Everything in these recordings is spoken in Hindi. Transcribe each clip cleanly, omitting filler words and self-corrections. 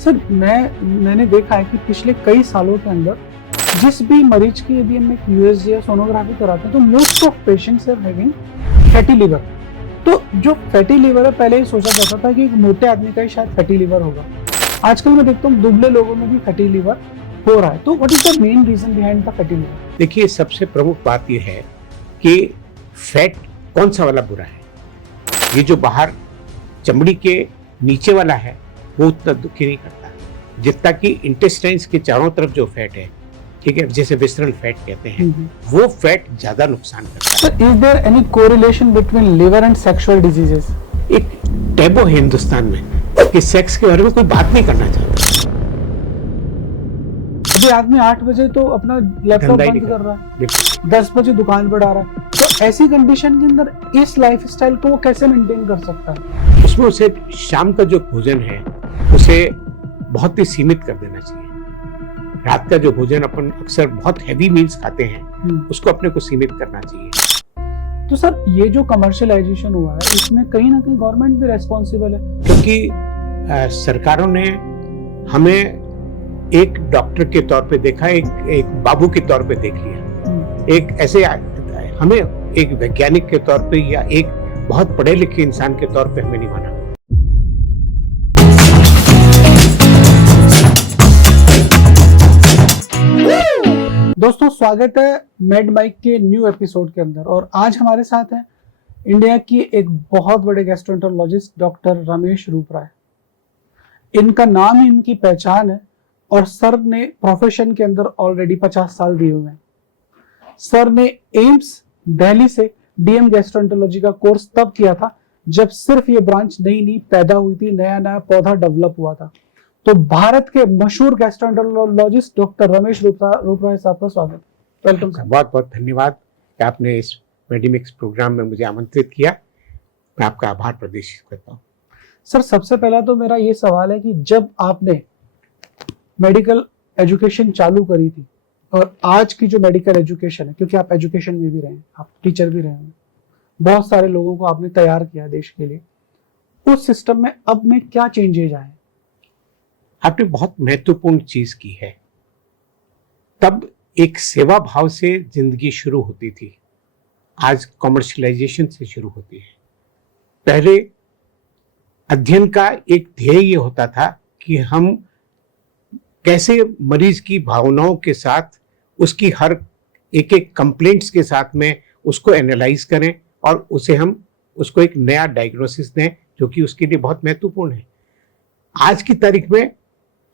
सर मैंने देखा है कि पिछले कई सालों के अंदर जिस भी मरीज की यदि हम एक यूएसजी या सोनोग्राफी कराते हैं तो most of patients are having fatty liver. तो जो फैटी लिवर है पहले ही सोचा जाता था कि एक मोटे आदमी का ही शायद फैटी लिवर होगा। आजकल मैं देखता हूँ दुबले लोगों में भी फैटी लिवर हो रहा है। तो what is the main reason behind the fatty liver? देखिए, सबसे प्रमुख बात यह है कि फैट कौन सा वाला बुरा है। ये जो बाहर चमड़ी के नीचे वाला है वो उतना दुखी नहीं करता जितना कि इंटेस्टाइन्स के चारों तरफ जो फैट है, ठीक है, जैसे विसरल फैट कहते हैं, वो फैट ज्यादा नुकसान करता है। Is there any correlation between liver and sexual diseases? एक टैबू है हिंदुस्तान में कि सेक्स के बारे में कोई बात नहीं करना चाहता। अभी आदमी 8 बजे तो अपना लैपटॉप बंद कर रहा है, 10 बजे दुकान पर आ रहा है। तो ऐसी कंडीशन के अंदर इस लाइफस्टाइल को वो कैसे मेंटेन कर सकता है? उसमें उसे शाम का जो भोजन है उसे बहुत ही सीमित कर देना चाहिए। रात का जो भोजन अपन अक्सर बहुत हैवी मील्स खाते हैं उसको अपने को सीमित करना चाहिए। तो सर ये जो कमर्शियलाइजेशन हुआ है इसमें कहीं ना कहीं गवर्नमेंट भी रेस्पॉन्सिबल है, क्योंकि सरकारों ने हमें एक डॉक्टर के तौर पे देखा, एक बाबू के तौर पे देख लिया, एक ऐसे हमें एक वैज्ञानिक के तौर पे या एक बहुत पढ़े लिखे इंसान के तौर पे हमें नहीं माना। दोस्तों स्वागत है मेड माइक के न्यू एपिसोड के अंदर। और आज हमारे साथ हैं इंडिया की एक बहुत बड़े गैस्ट्रोएंटरोलॉजिस्ट डॉक्टर रमेश रूपराय। इनका नाम ही इनकी पहचान है और सर ने प्रोफेशन के अंदर ऑलरेडी 50 साल दिए हुए हैं। सर ने एम्स दिल्ली से डीएम गैस्ट्रोएंटरोलॉजी का कोर्स तब किया था जब सिर्फ ये ब्रांच नई पैदा हुई थी, नया पौधा डेवलप हुआ था। तो भारत के मशहूर गैस्ट्रोएंटरोलॉजिस्ट डॉक्टर रमेश रूपराय साहब का स्वागत। Welcome sir. बहुत बहुत धन्यवाद कि आपने इस मेडिमिक्स प्रोग्राम में मुझे आमंत्रित किया। मैं आपका आभार प्रदर्शित करता हूँ। सर सबसे पहला तो मेरा ये सवाल है कि जब आपने मेडिकल एजुकेशन चालू करी थी और आज की जो मेडिकल एजुकेशन है, क्योंकि आप एजुकेशन में भी रहे हैं, आप टीचर भी रहे हैं, बहुत सारे लोगों को आपने तैयार किया देश के लिए, उस सिस्टम में अब में क्या चेंजेज आए? आपने बहुत महत्वपूर्ण चीज की है। तब एक सेवा भाव से जिंदगी शुरू होती थी, आज कॉमर्शियलाइजेशन से शुरू होती है। पहले अध्ययन का एक ध्येय ये होता था कि हम कैसे मरीज की भावनाओं के साथ, उसकी हर एक कंप्लेंट्स के साथ में उसको एनालाइज करें और उसको एक नया डायग्नोसिस दें जो कि उसके लिए बहुत महत्वपूर्ण है। आज की तारीख में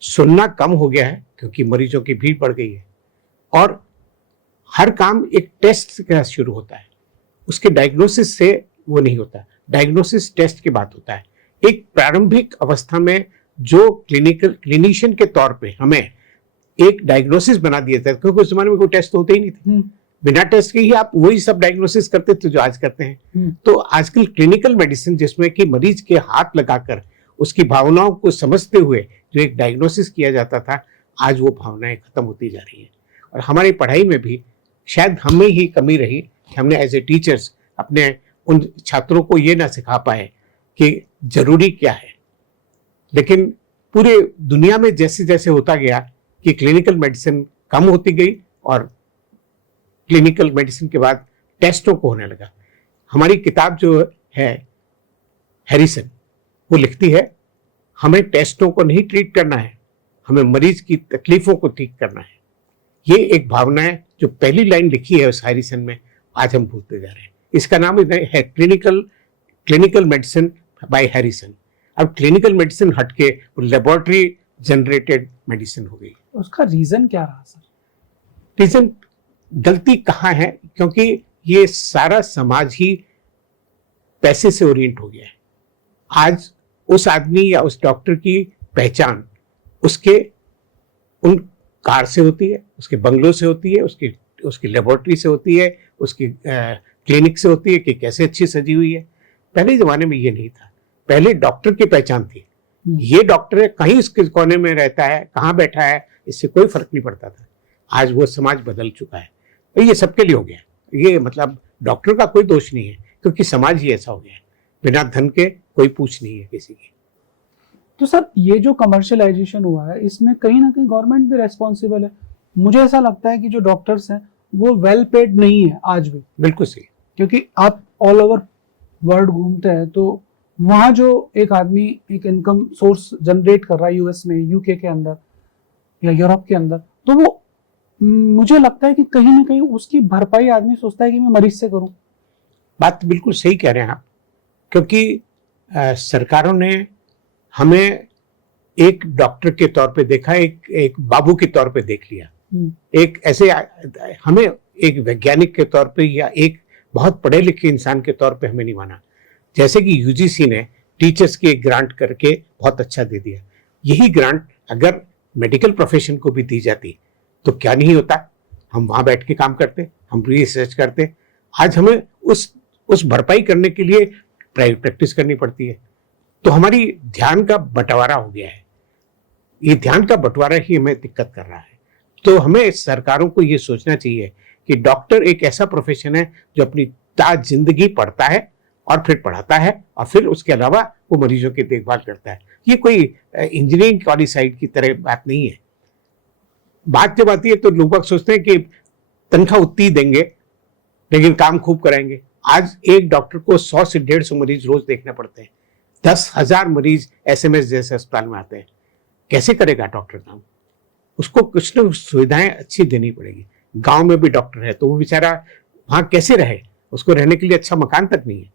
सुनना कम हो गया है क्योंकि मरीजों की भीड़ बढ़ गई है और हर काम एक टेस्ट से शुरू होता है, उसके डायग्नोसिस से वो नहीं होता। डायग्नोसिस टेस्ट के बाद होता है। एक प्रारंभिक अवस्था में जो क्लिनिशियन के तौर पे हमें एक डायग्नोसिस बना दिया था, क्योंकि उस जमाने में कोई टेस्ट होते ही नहीं थे, बिना टेस्ट के ही आप वही सब डायग्नोसिस करते थे जो आज करते हैं। तो आजकल क्लिनिकल मेडिसिन जिसमें कि मरीज के हाथ लगाकर उसकी भावनाओं को समझते हुए जो एक डायग्नोसिस किया जाता था, आज वो भावनाएं खत्म होती जा रही हैं। और हमारी पढ़ाई में भी शायद हमें ही कमी रही कि हमने एज ए टीचर्स अपने उन छात्रों को ये ना सिखा पाए कि जरूरी क्या है। लेकिन पूरे दुनिया में जैसे जैसे होता गया कि क्लिनिकल मेडिसिन कम होती गई और क्लिनिकल मेडिसिन के बाद टेस्टों को होने लगा। हमारी किताब जो है हैरिसन, वो लिखती है हमें टेस्टों को नहीं ट्रीट करना है, हमें मरीज की तकलीफों को ठीक करना है। ये एक भावना है जो पहली लाइन लिखी है उस हैरिसन में, आज हम भूलते जा रहे हैं। इसका नाम है क्लिनिकल मेडिसिन बाय हैरिसन। अब क्लिनिकल मेडिसिन हटके लेबोरेटरी जनरेटेड मेडिसिन हो गई। उसका रीजन क्या रहा सर? रीजन गलती कहाँ है? क्योंकि ये सारा समाज ही पैसे से ओरिएंट हो गया है। आज उस आदमी या उस डॉक्टर की पहचान उसके उन कार से होती है, उसके बंगलों से होती है, उसकी लेबोरेटरी से होती है, उसकी क्लिनिक से होती है कि कैसे अच्छी सजी हुई है। पहले जमाने में ये नहीं था। पहले डॉक्टर की पहचान थी, ये डॉक्टर है, कहीं उसके कोने में रहता है, कहाँ बैठा है, इससे कोई फर्क नहीं पड़ता था। आज वो समाज बदल चुका है। तो ये सबके लिए हो गया। ये मतलब डॉक्टर का कोई दोष नहीं है, क्योंकि समाज ही ऐसा हो गया है। बिना धन के कोई पूछ नहीं है किसी की। तो सर ये जो कमर्शियलाइजेशन हुआ है इसमें कहीं ना कहीं गवर्नमेंट भी रेस्पॉन्सिबल है। मुझे ऐसा लगता है कि जो डॉक्टर्स हैं वो वेल पेड नहीं है आज भी। बिल्कुल सही। क्योंकि आप ऑल ओवर वर्ल्ड घूमते हैं तो वहां जो एक आदमी एक इनकम सोर्स जनरेट कर रहा है यूएस में, यूके के अंदर या यूरोप के अंदर, तो वो मुझे लगता है कि कहीं ना कहीं उसकी भरपाई आदमी सोचता है कि मैं मरीज से करूं। बात बिल्कुल सही कह रहे हैं आप, क्योंकि सरकारों ने हमें एक डॉक्टर के तौर पे देखा, एक बाबू के तौर पे देख लिया, एक ऐसे हमें एक वैज्ञानिक के तौर पे या एक बहुत पढ़े लिखे इंसान के तौर पे हमें नहीं माना। जैसे कि यूजीसी ने टीचर्स के ग्रांट करके बहुत अच्छा दे दिया, यही ग्रांट अगर मेडिकल प्रोफेशन को भी दी जाती तो क्या नहीं होता। हम वहां बैठ के काम करते, हम रिसर्च करते। आज हमें उस भरपाई करने के लिए प्राइवेट प्रैक्टिस करनी पड़ती है। तो हमारी ध्यान का बंटवारा हो गया है, ये ध्यान का बंटवारा ही हमें दिक्कत कर रहा है। तो हमें सरकारों को ये सोचना चाहिए कि डॉक्टर एक ऐसा प्रोफेशन है जो अपनी ताज जिंदगी पढ़ता है और फिर पढ़ाता है और फिर उसके अलावा वो मरीजों की देखभाल करता है। ये कोई इंजीनियरिंग क्वालिफाइड की तरह बात नहीं है। बात जब आती है तो लोग सोचते हैं कि तनख्वाह उतनी देंगे लेकिन काम खूब कराएंगे। आज एक डॉक्टर को 100 से 150 मरीज रोज देखने पड़ते हैं, 10,000 मरीज एसएमएस जैसे अस्पताल में आते हैं। कैसे करेगा डॉक्टर काम? उसको कुछ न सुविधाएं अच्छी देनी पड़ेगी। गांव में भी डॉक्टर है तो वो बेचारा वहां कैसे रहे? उसको रहने के लिए अच्छा मकान तक नहीं है।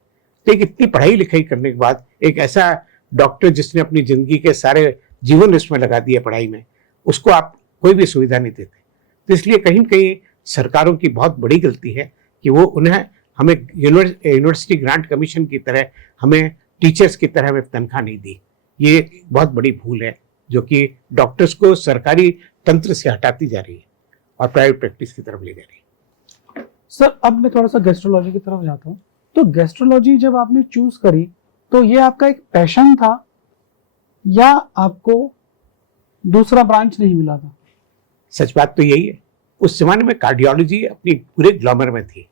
तो एक इतनी पढ़ाई लिखाई करने के बाद एक ऐसा डॉक्टर जिसने अपनी जिंदगी के सारे जीवन इसमें लगा दिए पढ़ाई में, उसको आप कोई भी सुविधा नहीं देते। तो इसलिए कहीं न कहीं सरकारों की बहुत बड़ी गलती है कि वो हमें यूनिवर्सिटी ग्रांट कमीशन की तरह हमें टीचर्स की तरह हमें तनख्वाह नहीं दी। ये बहुत बड़ी भूल है जो कि डॉक्टर्स को सरकारी तंत्र से हटाती जा रही है और प्राइवेट प्रैक्टिस की तरफ ले जा रही है। सर अब मैं थोड़ा सा गैस्ट्रोलॉजी की तरफ जाता हूँ। तो गैस्ट्रोलॉजी जब आपने चूज करी तो ये आपका एक पैशन था या आपको दूसरा ब्रांच नहीं मिला था? सच बात तो यही है, उस जमाने में कार्डियोलॉजी अपनी पूरे ग्लैमर में थी।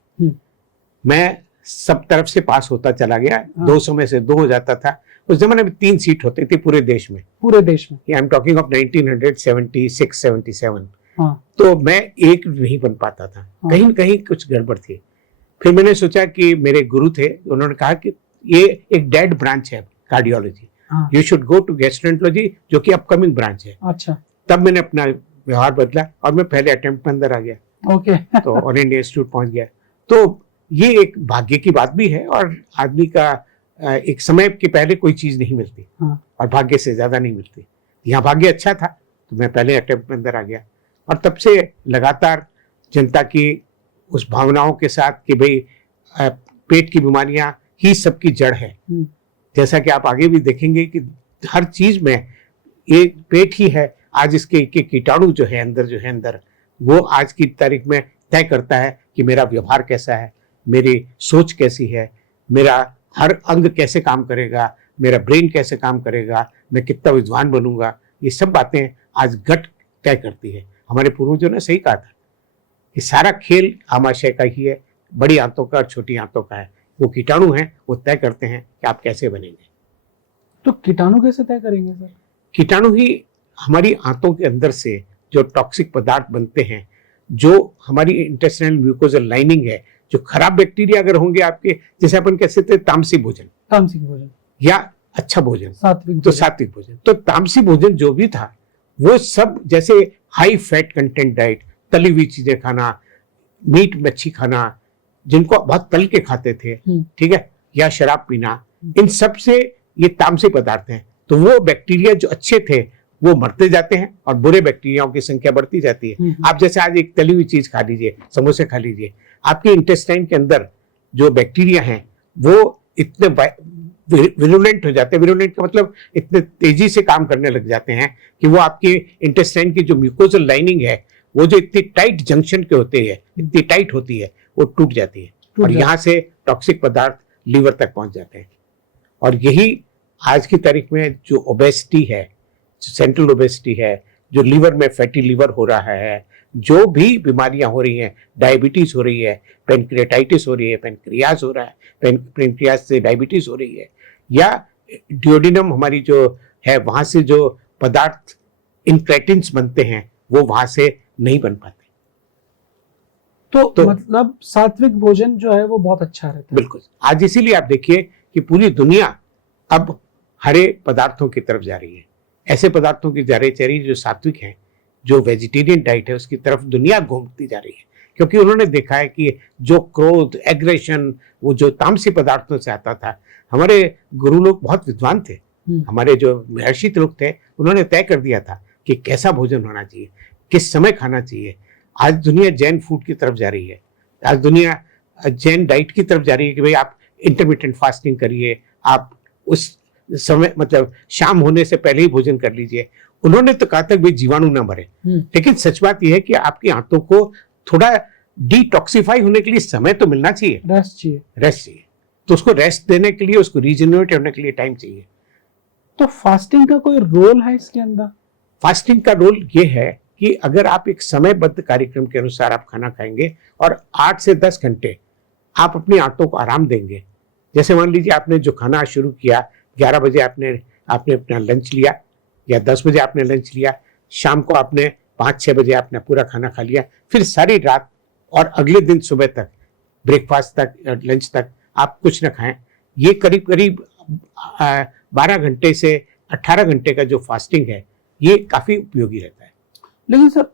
मैं सब तरफ से पास होता चला गया, 200 में से 2 हो जाता था। उस जमाने में 3 सीट होती थी पूरे देश में। I am talking of 1976-77। तो मैं एक नहीं बन पाता था, कहीं न कहीं कुछ गड़बड़ थी। फिर मैंने सोचा कि मेरे गुरु थे, उन्होंने कहा कि ये एक डेड ब्रांच है cardiology, you should go to gastroenterology जो कि अपकमिंग ब्रांच है। अच्छा। तब मैंने अपना व्यवहार बदला और मैं पहले अटेम्प्ट में अंदर आ गया। ओके। तो ऑल इंडिया इंस्टीट्यूट पहुंच गया। तो ये एक भाग्य की बात भी है और आदमी का एक समय के पहले कोई चीज नहीं मिलती और भाग्य से ज्यादा नहीं मिलती। यहाँ भाग्य अच्छा था तो मैं पहले अटेम्प्ट में अंदर आ गया और तब से लगातार जनता की उस भावनाओं के साथ कि भाई पेट की बीमारियां ही सबकी जड़ है। जैसा कि आप आगे भी देखेंगे कि हर चीज में एक पेट ही है। आज इसके कीटाणु जो है अंदर वो आज की तारीख में तय करता है कि मेरा व्यवहार कैसा है, मेरी सोच कैसी है, मेरा हर अंग कैसे काम करेगा, मेरा ब्रेन कैसे काम करेगा, मैं कितना विद्वान बनूंगा। ये सब बातें आज गट तय करती है। हमारे पूर्वजों ने सही कहा था कि सारा खेल आमाशय का ही है, बड़ी आंतों का और छोटी आंतों का है। वो कीटाणु हैं, वो तय करते हैं कि आप कैसे बनेंगे। तो कीटाणु कैसे तय करेंगे सर? कीटाणु ही हमारी आंतों के अंदर से जो टॉक्सिक पदार्थ बनते हैं, जो हमारी इंटेस्टाइनल म्यूकोजल लाइनिंग है, जो खराब बैक्टीरिया अगर होंगे आपके, जैसे अपन कह सकते हैं तामसिक भोजन या अच्छा भोजन, सात्विक भोजन। तो तामसिक भोजन जो भी था वो सब, जैसे हाई फैट कंटेंट डाइट, तली हुई चीजें खाना, मीट मच्छी खाना, जिनको बहुत तल के खाते थे, ठीक है, या शराब पीना, इन सब से ये तामसिक पदार्थ हैं। तो वो बैक्टीरिया जो अच्छे थे वो मरते जाते हैं और बुरे बैक्टीरियाओं की संख्या बढ़ती जाती है। आप जैसे आज एक तली हुई चीज खा लीजिए, समोसे खा लीजिए, आपके इंटेस्टाइन के अंदर जो बैक्टीरिया हैं वो इतने विरुलेंट हो जाते हैं। विरुलेंट का मतलब इतने तेजी से काम करने लग जाते हैं कि वो आपके इंटेस्टाइन की जो म्यूकोजल लाइनिंग है, वो जो इतनी टाइट जंक्शन के होते हैं, इतनी टाइट होती है, वो टूट जाती है और यहाँ से टॉक्सिक पदार्थ लीवर तक पहुंच जाते हैं। और यही आज की तारीख में जो ओबेसिटी है, सेंट्रल ओबेसिटी है, जो लीवर में फैटी लीवर हो रहा है, जो भी बीमारियां हो रही हैं, डायबिटीज हो रही है, पेनक्रियाटाइटिस हो रही है, पेनक्रियाज हो रहा है, पेनक्रियाज से डायबिटीज हो रही है, या डियोडिनम हमारी जो है, वहां से जो पदार्थ इनक्रेटिन्स बनते हैं वो वहां से नहीं बन पाते। तो मतलब सात्विक भोजन जो है वो बहुत अच्छा रहता है। बिल्कुल। आज इसीलिए आप देखिए कि पूरी दुनिया अब हरे पदार्थों की तरफ जा रही है, ऐसे पदार्थों की जा रही है जो सात्विक हैं, जो वेजिटेरियन डाइट है उसकी तरफ दुनिया घूमती जा रही है, क्योंकि उन्होंने देखा है कि जो क्रोध, एग्रेशन, वो जो तामसी पदार्थों से आता था, हमारे गुरु लोग बहुत विद्वान थे, हमारे जो महर्षि लोग थे, उन्होंने तय कर दिया था कि कैसा भोजन होना चाहिए, किस समय खाना चाहिए। आज दुनिया जैन फूड की तरफ जा रही है, आज दुनिया जैन डाइट की तरफ जा रही है कि भाई आप इंटरमिटेंट फास्टिंग करिए, आप उस समय मतलब शाम होने से पहले ही भोजन कर लीजिए। उन्होंने तो कहा था भाई जीवाणु ना मरे, लेकिन सच बात यह है कि आपकी आंतों को थोड़ा डिटॉक्सिफाई होने के लिए समय तो मिलना चाहिए, रेस्ट चाहिए। तो उसको रेस्ट देने के लिए, उसको रीजनरेट होने के लिए टाइम चाहिए। तो फास्टिंग का कोई रोल है इसके अंदर? फास्टिंग का रोल ये है कि अगर आप एक समयबद्ध कार्यक्रम के अनुसार आप खाना खाएंगे और 8 से 10 घंटे आप अपनी आंतों को आराम देंगे। जैसे मान लीजिए आपने जो खाना शुरू किया, 11 बजे आपने अपना लंच लिया या 10 बजे आपने लंच लिया, शाम को आपने 5-6 बजे आपने पूरा खाना खा लिया, फिर सारी रात और अगले दिन सुबह तक, ब्रेकफास्ट तक, लंच तक आप कुछ ना खाएं। ये करीब करीब 12 घंटे से 18 घंटे का जो फास्टिंग है, ये काफी उपयोगी रहता है। लेकिन सर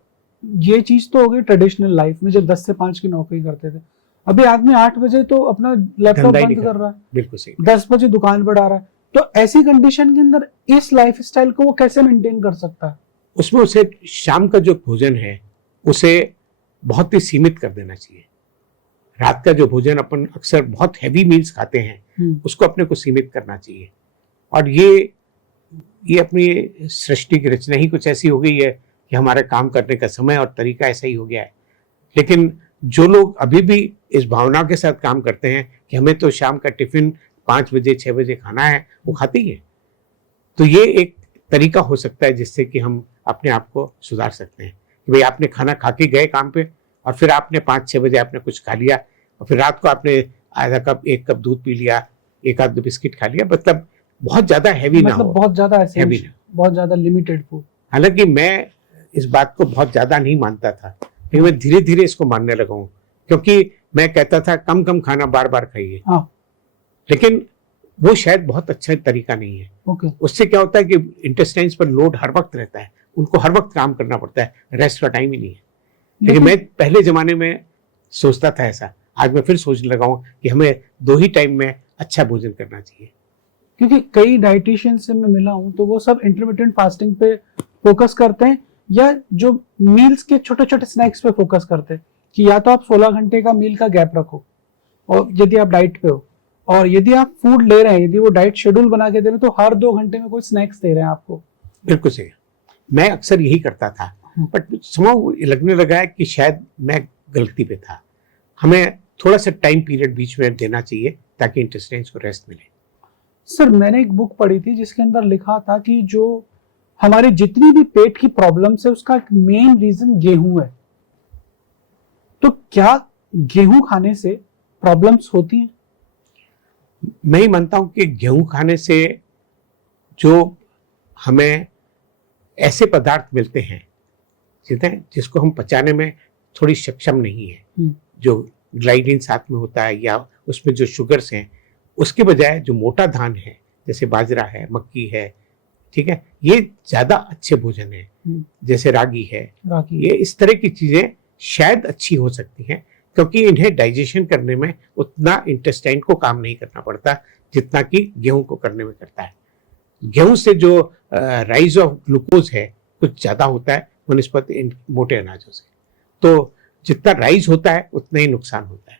ये चीज तो हो गई ट्रेडिशनल लाइफ में, जब 10 से 5 की नौकरी करते थे। अभी आदमी 8 बजे तो अपना लैपटॉप बंद कर रहा है, बिल्कुल सही, 10 बजे दुकान पर आ रहा है। तो ऐसी कंडीशन के अंदर इस लाइफस्टाइल को वो कैसे मेंटेन कर सकता है? उसमें उसे शाम का जो भोजन है उसे बहुत ही सीमित कर देना चाहिए। रात का जो भोजन अपन अक्सर बहुत हैवी मील्स खाते हैं, उसको अपने को सीमित करना चाहिए। और ये अपनी सृष्टि की रचना ही कुछ ऐसी हो गई है कि हमारे काम करने का समय और तरीका ऐसा ही हो गया है। लेकिन जो लोग अभी भी इस भावना के साथ काम करते हैं कि हमें तो शाम का टिफिन 5 बजे 6 बजे खाना है, वो खाते ही है। तो ये एक तरीका हो सकता है जिससे कि हम अपने आप को सुधार सकते हैं कि भाई आपने खाना खा के गए काम पे और फिर आपने 5-6 बजे आपने कुछ खा लिया और फिर रात को आपने आधा कप 1 कप दूध पी लिया, 1 आध बिस्किट खा लिया। मतलब बहुत ज्यादा हैवी ना हो, बहुत ज्यादा हैवी ना, बहुत ज्यादा लिमिटेड फूड। हालांकि मैं इस बात को बहुत ज्यादा नहीं मानता था, लेकिन मैं धीरे धीरे इसको मानने लगा हूँ, क्योंकि मैं कहता था कम कम खाना, बार बार खाइए। लेकिन वो शायद बहुत अच्छा तरीका नहीं है। उससे क्या होता है कि इंटेस्टाइन्स पर लोड हर वक्त रहता है, उनको हर वक्त काम करना पड़ता है, रेस्ट का टाइम ही नहीं है। लेकिन मैं पहले जमाने में सोचता था ऐसा, आज मैं फिर सोचने लगा हूँ कि हमें 2 ही टाइम में अच्छा भोजन करना चाहिए। क्योंकि कई डाइटिशियन से मैं मिला हूँ तो वो सब इंटरमिटेंट फास्टिंग पे फोकस करते हैं, या जो मील्स के छोटे छोटे स्नैक्स पे फोकस करते हैं कि या तो आप 16 घंटे का मील का गैप रखो, और यदि आप डाइट पे हो, और यदि आप फूड ले रहे हैं, यदि वो डाइट शेड्यूल बना के दे रहे हैं, तो हर 2 घंटे में कोई स्नैक्स दे रहे हैं आपको। बिल्कुल सही, मैं अक्सर यही करता था, बट समझो लगने लगा है कि शायद मैं गलती पे था। हमें थोड़ा सा टाइम पीरियड बीच में देना चाहिए ताकि इंटेस्टाइन्स को रेस्ट मिले। सर मैंने एक बुक पढ़ी थी जिसके अंदर लिखा था कि जो हमारी जितनी भी पेट की प्रॉब्लम्स है उसका मेन रीजन गेहूं है। तो क्या गेहूं खाने से प्रॉब्लम्स होती हैं? मैं ही मानता हूं कि गेहूं खाने से जो हमें ऐसे पदार्थ मिलते हैं जिसको हम पचाने में थोड़ी सक्षम नहीं है, जो ग्लाइडिन साथ में होता है या उसमें जो शुगर्स हैं, उसके बजाय जो मोटा धान है जैसे बाजरा है, मक्की है, ठीक है, ये ज्यादा अच्छे भोजन है। जैसे रागी है, ये इस तरह की चीजें शायद अच्छी हो सकती हैं, क्योंकि इन्हें डाइजेशन करने में उतना इंटेस्टाइन को काम नहीं करना पड़ता जितना कि गेहूं को करने में करता है। गेहूं से जो राइज ऑफ ग्लूकोज है कुछ ज्यादा होता है बनिस्पत इन मोटे अनाजों से, तो जितना राइज होता है उतना ही नुकसान होता है।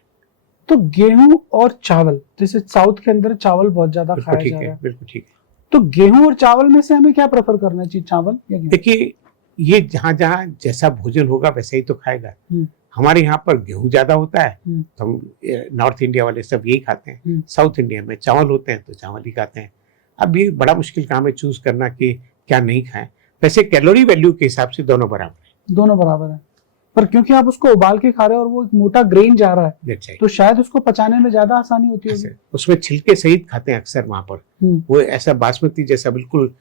तो गेहूं और चावल, जैसे साउथ के अंदर चावल बहुत ज्यादा खाया जा रहा है, बिल्कुल ठीक है। तो गेहूं और चावल में से हमें क्या प्रेफर करना चाहिए, चावल या गेहूं? देखिए, ये जहां जहां जैसा भोजन होगा वैसे ही तो खाएगा। हमारे यहाँ पर गेहूं ज्यादा होता है तो हम नॉर्थ इंडिया वाले सब यही खाते हैं। साउथ इंडिया में चावल होते हैं तो चावल ही खाते हैं। अब ये बड़ा मुश्किल काम है चूज करना कि क्या नहीं खाएं। वैसे कैलोरी वैल्यू के हिसाब से दोनों बराबर है, पर क्योंकि आप उसको उबाल के खा रहे हो और वो एक मोटा ग्रेन जा रहा है, तो शायद उसको पचाने में ज्यादा आसानी होती है। उसमें छिलके सहित खाते हैं अक्सर वहां पर, वो ऐसा बासमती जैसा बिल्कुल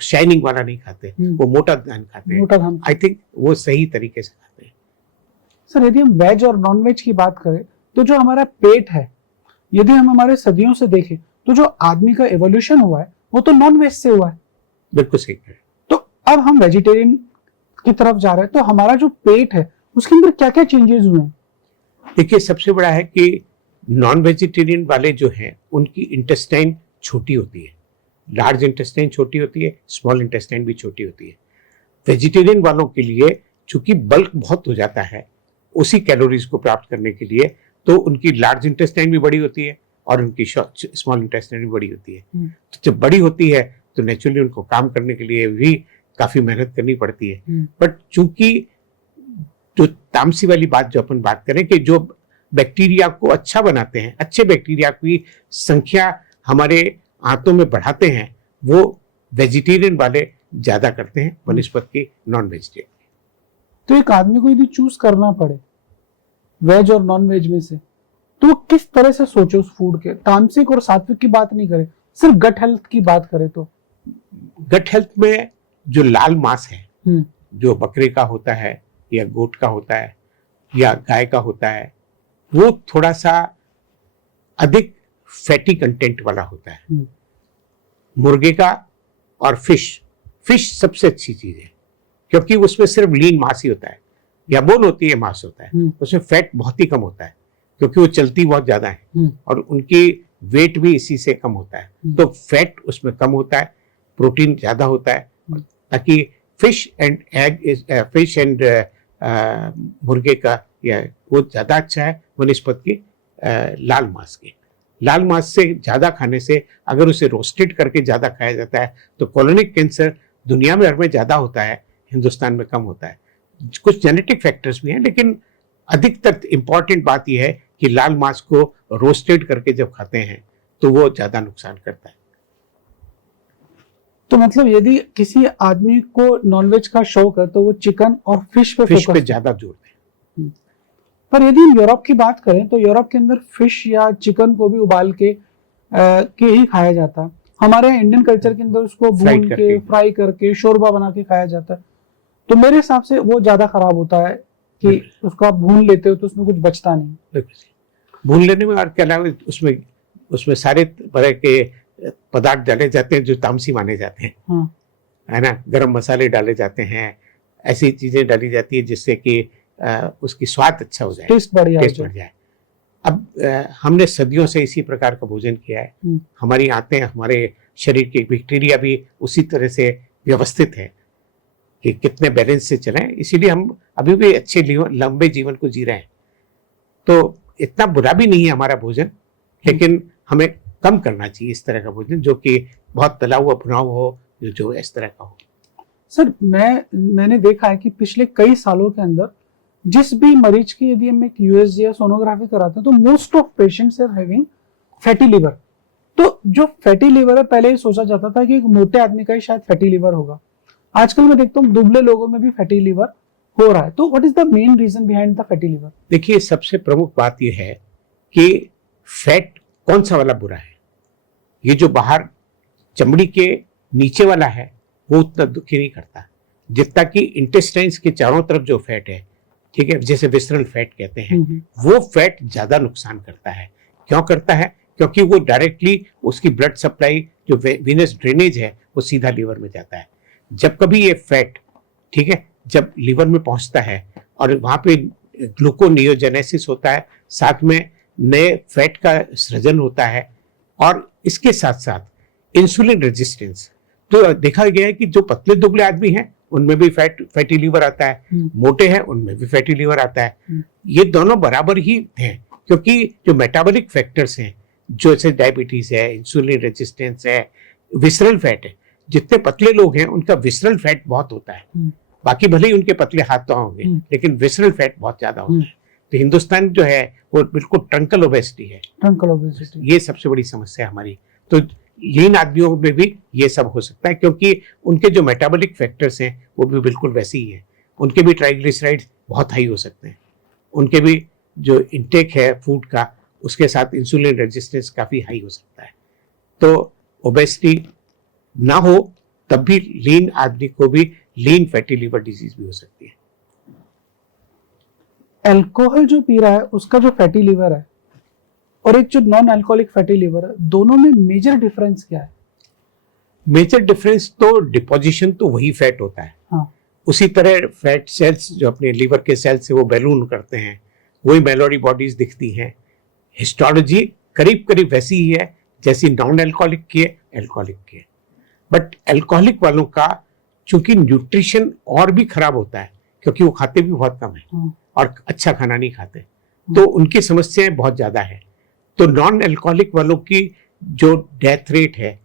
शाइनिंग वाला नहीं खाते, वो मोटा धान खाते हैं। मोटा धान। आई थिंक वो सही तरीके से खाते हैं। सर यदि हम वेज और नॉन वेज की बात करें तो जो हमारा पेट है, यदि हम हमारे सदियों से देखें तो जो आदमी का एवोल्यूशन हुआ है वो तो नॉन वेज से हुआ है। बिल्कुल सही है। तो अब हम वेजिटेरियन की तरफ जा रहे हैं, तो हमारा जो पेट है उसके अंदर क्या क्या चेंजेस हुए हैं? देखिए, सबसे बड़ा है कि नॉन वेजिटेरियन वाले जो हैं उनकी इंटेस्टाइन छोटी होती है, लार्ज इंटेस्टाइन छोटी होती है, स्मॉल इंटेस्टाइन भी छोटी होती है। वेजिटेरियन वालों के लिए चूंकि बल्क बहुत हो जाता है उसी कैलोरीज को प्राप्त करने के लिए, तो उनकी लार्ज इंटेस्टाइन भी बड़ी होती है और उनकी स्मॉल इंटेस्टाइन भी बड़ी होती है। तो जब बड़ी होती है तो नेचुरली उनको काम करने के लिए भी काफी मेहनत करनी पड़ती है। बट चूंकि जो तामसी वाली बात जो अपन बात करें कि जो बैक्टीरिया को अच्छा बनाते हैं, अच्छे बैक्टीरिया की संख्या हमारे आंतों में बढ़ाते हैं, वो वेजिटेरियन वाले ज्यादा करते हैं बनस्पत की नॉन वेजिटेरियन। तो एक आदमी को यदि चूज करना पड़े वेज और नॉन वेज में से, तो वो किस तरह से सोचे उस फूड के? तामसिक और सात्विक की बात नहीं करे, सिर्फ गट हेल्थ की बात करे तो गट हेल्थ में जो लाल मांस है, जो बकरे का होता है या गोट का होता है या गाय का होता है, वो थोड़ा सा अधिक फैटी कंटेंट वाला होता है। मुर्गे का और फिश सबसे अच्छी चीज है क्योंकि उसमें सिर्फ लीन मांस ही होता है या बोन होती है, मांस होता है, उसमें फैट बहुत ही कम होता है क्योंकि वो चलती बहुत ज्यादा है और उनकी वेट भी इसी से कम होता है। तो फैट उसमें कम होता है, प्रोटीन ज्यादा होता है, ताकि फिश एंड मुर्गे का या वो ज्यादा अच्छा है बनस्पत की लाल मांस के। लाल मांस से ज्यादा खाने से, अगर उसे रोस्टेड करके ज्यादा खाया जाता है तो कोलोनिक कैंसर दुनिया में हर में ज्यादा होता है, हिंदुस्तान में कम होता है। कुछ जेनेटिक फैक्टर्स भी हैं, लेकिन अधिकतर इंपॉर्टेंट बात यह है कि लाल मांस को रोस्टेड करके जब खाते हैं तो वो ज्यादा नुकसान करता है। तो मतलब यदि किसी आदमी को नॉनवेज का शौक है तो वो चिकन और फिश पे ज्यादा जोर दें। पर यदि हम यूरोप की बात करें तो यूरोप के अंदर फिश या चिकन को भी उबाल के ही खाया जाता है। हमारे इंडियन कल्चर के अंदर उसको भून के, फ्राई करके, शोरबा बना के खाया जाता है। तो मेरे हिसाब से वो ज्यादा खराब होता है कि उसको आप भून लेते हो तो उसमें कुछ बचता नहीं। भून लेने में और क्या नाम है, उसमें सारे तरह के पदार्थ डाले जाते हैं जो तामसी माने जाते हैं, है ना। गरम मसाले डाले जाते हैं, ऐसी चीजें डाली जाती है जिससे कि उसकी स्वाद अच्छा हो जाए, टेस्ट बढ़ जाए। अब हमने सदियों से इसी प्रकार का भोजन किया है। हमारी आंतें, हमारे शरीर के बैक्टीरिया भी उसी तरह से व्यवस्थित है कि कितने बैलेंस से चलें, इसीलिए हम अभी भी अच्छे लंबे जीवन को जी रहे हैं। तो इतना बुरा भी नहीं है हमारा भोजन, लेकिन हमें कम करना चाहिए इस तरह का भोजन जो कि बहुत तला हुआ भुना हो, जो इस तरह का हो। सर मैंने देखा है कि पिछले कई सालों के अंदर जिस भी मरीज की यदि हम एक यूएसजी या सोनोग्राफी कराते हैं तो most of patients are having fatty liver. तो जो फैटी लिवर है, पहले ही सोचा जाता था कि एक मोटे आदमी का ही शायद फैटी लिवर होगा। आजकल मैं देखता हूँ दुबले लोगों में भी फैटी लिवर हो रहा है। तो what is the main reason behind the fatty liver? देखिए, सबसे प्रमुख बात यह है कि फैट कौन सा वाला बुरा है। ये जो बाहर चमड़ी के नीचे वाला है वो उतना दुखी नहीं करता जितना कि इंटेस्टाइन्स के चारों तरफ जो फैट है, ठीक है, जैसे विसरल फैट कहते हैं, वो फैट ज्यादा नुकसान करता है। क्यों करता है? क्योंकि वो डायरेक्टली उसकी ब्लड सप्लाई जो वीनस ड्रेनेज है वो सीधा लीवर में जाता है। जब कभी ये फैट, ठीक है, जब लीवर में पहुंचता है और वहां पे ग्लूकोनियोजेनेसिस होता है, साथ में नए फैट का सृजन होता है और इसके साथ साथ इंसुलिन रेजिस्टेंस। तो देखा गया है कि जो पतले दुबले आदमी हैं उनमें भी फैटी लीवर आता है, मोटे हैं उनमें भी फैटी लीवर आता है। ये दोनों बराबर ही हैं क्योंकि जो मेटाबॉलिक फैक्टर्स हैं, जो जैसे डायबिटीज है, इंसुलिन रेजिस्टेंस है, विसरल फैट है, जितने पतले लोग हैं उनका विसरल फैट बहुत होता है। बाकी भले ही उनके पतले हाथ तो होंगे, लेकिन विसरल फैट बहुत ज्यादा होता है। तो हिंदुस्तान जो है वो बिल्कुल ट्रंकल ओबेसिटी है। ट्रंकल ओबेसिटी ये सबसे बड़ी समस्या हमारी। तो लीन आदमियों में भी ये सब हो सकता है क्योंकि उनके जो मेटाबॉलिक फैक्टर्स हैं वो भी बिल्कुल वैसे ही हैं। उनके भी ट्राइग्लिसराइड्स बहुत हाई हो सकते हैं, उनके भी जो इंटेक है फूड का उसके साथ इंसुलिन रेजिस्टेंस काफी हाई हो सकता है। तो ओबेसिटी ना हो तब भी लीन आदमी को भी लीन फैटी लिवर डिजीज भी हो सकती है। अल्कोहल जो पी रहा है उसका जो फैटी लिवर है और एक जो नॉन अल्कोहलिक फैटी लिवर है, दोनों में मेजर डिफरेंस क्या है? मेजर डिफरेंस तो डिपोजिशन तो वही फैट होता है। हाँ। उसी तरह फैट सेल्स जो अपने लिवर के सेल्स से वो बैलून करते हैं, वही मेलोरी बॉडीज दिखती हैं। हिस्टोलॉजी करीब करीब वैसी ही है जैसी नॉन अल्कोहलिक की है, अल्कोहलिक की है। बट अल्कोहलिक वालों का चूंकि न्यूट्रिशन और भी खराब होता है क्योंकि वो खाते भी बहुत कम है और अच्छा खाना नहीं खाते, तो उनकी समस्याएं बहुत ज्यादा है। तो नॉन अल्कोहलिक वालों की जो डेथ रेट है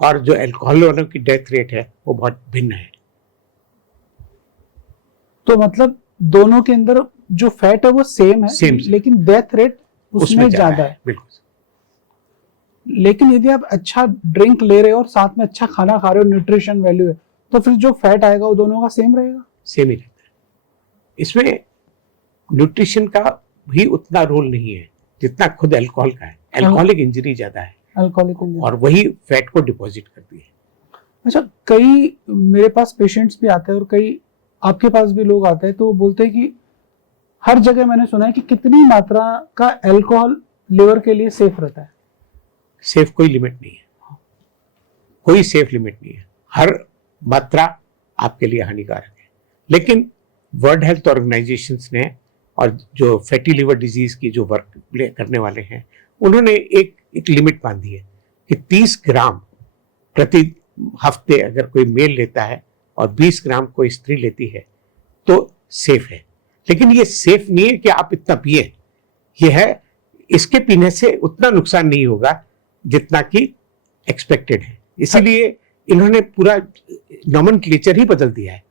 और जो अल्कोहल वालों की डेथ रेट है वो बहुत भिन्न है। तो मतलब दोनों के अंदर जो फैट है वो सेम है, लेकिन डेथ रेट उसमें ज्यादा है। बिल्कुल। लेकिन यदि आप अच्छा ड्रिंक ले रहे हो और साथ में अच्छा खाना खा रहे हो, न्यूट्रिशन वैल्यू है, तो फिर जो फैट आएगा वो दोनों का सेम रहेगा। सेम ही रहता है। इसमें न्यूट्रिशन का भी उतना रोल नहीं है जितना खुद अल्कोहल का है। अल्कोहलिक इंजरी ज्यादा है, अल्कोहलिक और वही फैट को डिपॉजिट करती है। अच्छा, कई मेरे पास पेशेंट्स भी आते हैं और कई आपके पास भी लोग आते हैं, तो वो बोलते हैं कि हर जगह मैंने सुना है कि कितनी मात्रा का अल्कोहल लिवर के लिए सेफ रहता है। सेफ कोई लिमिट नहीं है, कोई सेफ लिमिट नहीं है। हर मात्रा आपके लिए हानिकारक है। लेकिन वर्ल्ड हेल्थ ऑर्गेनाइजेशन ने और जो फैटी लिवर डिजीज की जो वर्क करने वाले हैं, उन्होंने एक लिमिट बांधी है कि 30 ग्राम प्रति हफ्ते अगर कोई मेल लेता है और 20 ग्राम कोई स्त्री लेती है तो सेफ है। लेकिन ये सेफ नहीं है कि आप इतना पिए, ये है इसके पीने से उतना नुकसान नहीं होगा जितना कि एक्सपेक्टेड है। इसीलिए इन्होंने पूरा नॉमेनक्लेचर ही बदल दिया है।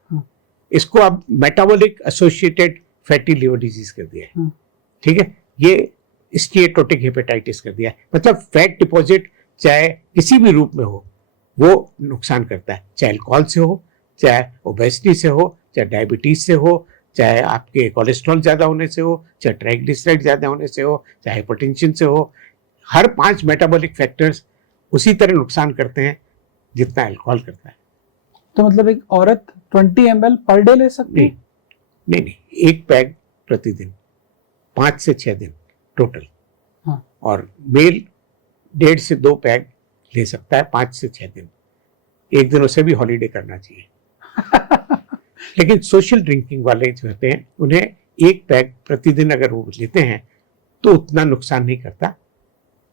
इसको अब metabolic associated fatty liver disease कर दिया है। ठीक है, ये स्टीएटोटिक हेपेटाइटिस कर दिया है। मतलब फैट डिपॉजिट चाहे किसी भी रूप में हो वो नुकसान करता है, चाहे अल्कोहल से हो, चाहे ओबेसिटी से हो, चाहे डायबिटीज से हो, चाहे आपके कोलेस्ट्रॉल ज्यादा होने से हो, चाहे ट्राइग्लिसराइड ज्यादा होने से हो, चाहे हाइपरटेंशन से हो। हर 5 मेटाबॉलिक फैक्टर्स उसी तरह नुकसान करते हैं जितना अल्कोहल करता है। तो मतलब एक औरत 20 ml पर डे ले सकती है? नहीं, एक पैग प्रतिदिन 5 से 6 दिन टोटल। हाँ। और मेल 1.5 से 2 पैग ले सकता है 5 से 6 दिन। एक दिन उसे भी हॉलीडे करना चाहिए। लेकिन सोशल ड्रिंकिंग वाले जो होते हैं उन्हें एक पैग प्रतिदिन अगर वो लेते हैं तो उतना नुकसान नहीं करता,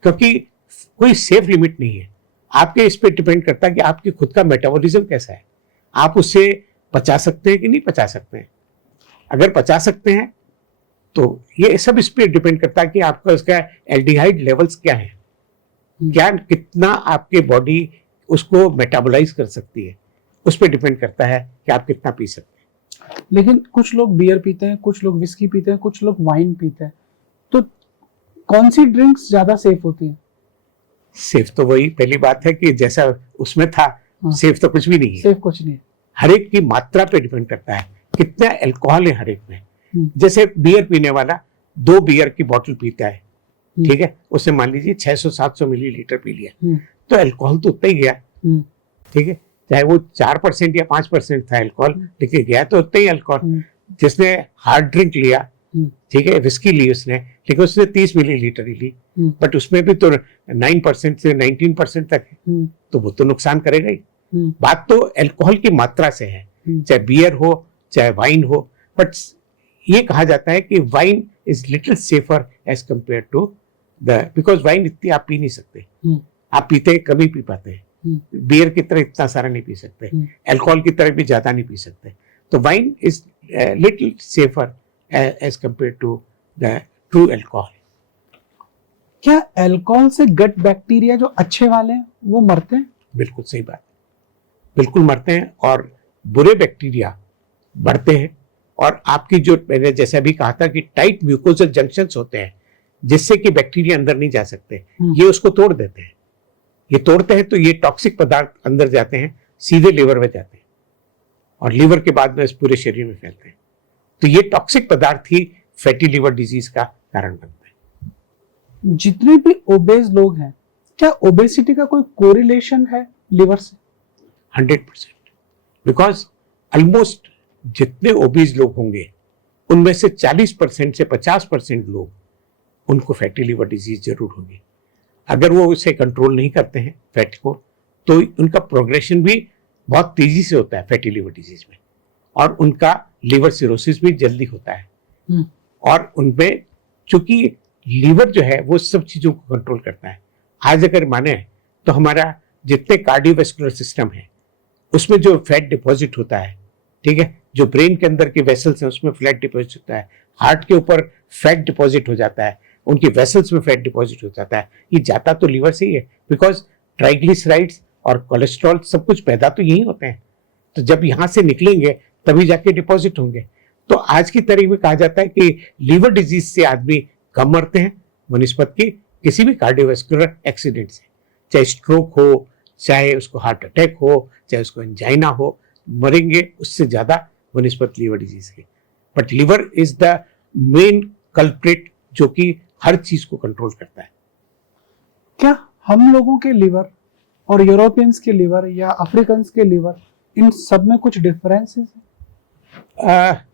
क्योंकि कोई सेफ लिमिट नहीं है। आपके इस पे डिपेंड करता है कि आपकी खुद का मेटाबॉलिज्म कैसा है, आप उससे पचा सकते हैं कि नहीं पचा सकते हैं। अगर पचा सकते हैं तो ये सब इस पे डिपेंड करता है कि आपका उसका एल्डिहाइड लेवल्स क्या है, क्या कितना आपके बॉडी उसको मेटाबोलाइज कर सकती है, उस पर डिपेंड करता है कि आप कितना पी सकते हैं। लेकिन कुछ लोग बियर पीते हैं, कुछ लोग विस्की पीते हैं, कुछ लोग वाइन पीते हैं, तो कौन सी ड्रिंक्स ज्यादा सेफ होती हैं? सेफ तो वही पहली बात है कि जैसा उसमें था। हाँ। सेफ तो कुछ भी नहीं है। सेफ कुछ नहीं है। हर एक की मात्रा पे डिपेंड करता है कितना अल्कोहल है हर एक में। जैसे बियर पीने वाला 2 बियर की बोतल पीता है, ठीक है, उसने मान लीजिए 600-700 मिलीलीटर पी लिया, तो अल्कोहल तो उतना ही गया। ठीक है, चाहे वो 4% या 5% था अल्कोहल, लेकिन गया तो उतना ही अल्कोहल। जिसने हार्ड ड्रिंक लिया, ठीक है, विस्की ली उसने, लेकिन उसने 30 मिलीलीटर ही ली, बट उसमें भी तो 9% से 19% तक है, तो वो तो नुकसान करेगा ही। बात तो अल्कोहल की मात्रा से है, चाहे बियर हो चाहे वाइन हो। बट ये कहा जाता है कि wine is little safer as compare to because wine इतनी आप पी नहीं सकते, आप पीते कम ही पी पाते हैं। बियर की तरह इतना सारा नहीं पी सकते, अल्कोहल की तरह भी ज्यादा नहीं पी सकते। तो wine is little safer as compare to the true alcohol. क्या अल्कोहल से गट बैक्टीरिया जो अच्छे वाले हैं वो मरते हैं? बिल्कुल सही बात, बिल्कुल मरते हैं, और बुरे बैक्टीरिया बढ़ते हैं। और आपकी जो मैंने जैसे अभी कहा था कि टाइट म्यूकोजल जंक्शंस होते हैं जिससे कि बैक्टीरिया अंदर नहीं जा सकते, ये उसको तोड़ देते हैं। ये तोड़ते हैं तो ये टॉक्सिक पदार्थ अंदर जाते हैं, सीधे लिवर में जाते हैं और लिवर के बाद में इस पूरे शरीर में फैलते हैं। तो ये टॉक्सिक पदार्थ ही फैटी लिवर डिजीज का कारण बनता है। जितने भी ओबेज लोग हैं, क्या ओबेसिटी का कोई कोरिलेशन है लिवर से? 100%। बिकॉज ऑलमोस्ट जितने ओबीज लोग होंगे उनमें से 40% से 50% लोग उनको फैटी लिवर डिजीज जरूर होगी। अगर वो उसे कंट्रोल नहीं करते हैं फैट को, तो उनका प्रोग्रेशन भी बहुत तेजी से होता है फैटी लिवर डिजीज में, और उनका लिवर सिरोसिस भी जल्दी होता है। और उनमें चूंकि लीवर जो है वो सब चीजों को कंट्रोल करता है। आज अगर माने तो हमारा जितने कार्डियोवैस्कुलर सिस्टम है उसमें जो फैट डिपॉजिट होता है, ठीक है, जो ब्रेन के अंदर के वेसल्स हैं उसमें फैट डिपॉजिट होता है, हार्ट के ऊपर फैट डिपॉजिट हो जाता है, उनके वेसल्स में फैट डिपॉजिट हो जाता है, ये जाता तो लीवर से ही है। बिकॉज ट्राइग्लिसराइड्स और कोलेस्ट्रॉल सब कुछ पैदा तो यही होते हैं, तो जब यहां से निकलेंगे तभी जाके डिपॉजिट होंगे। तो आज की तारीख में कहा जाता है कि लीवर डिजीज से आदमी कम मरते हैं वनिस्पत की किसी भी कार्डियोवैस्कुलर एक्सीडेंट से, चाहे स्ट्रोक हो, चाहे उसको हार्ट अटैक हो, चाहे उसको एंजाइना हो, मरेंगे उससे ज्यादा वनिस्पत लीवर डिजीज के। But liver is the main culprit जो कि हर चीज को कंट्रोल करता है। क्या हम लोगों के लिवर और यूरोपियंस के लिवर या अफ्रीकन्स के लिवर, इन सब में कुछ डिफरेंसेस है?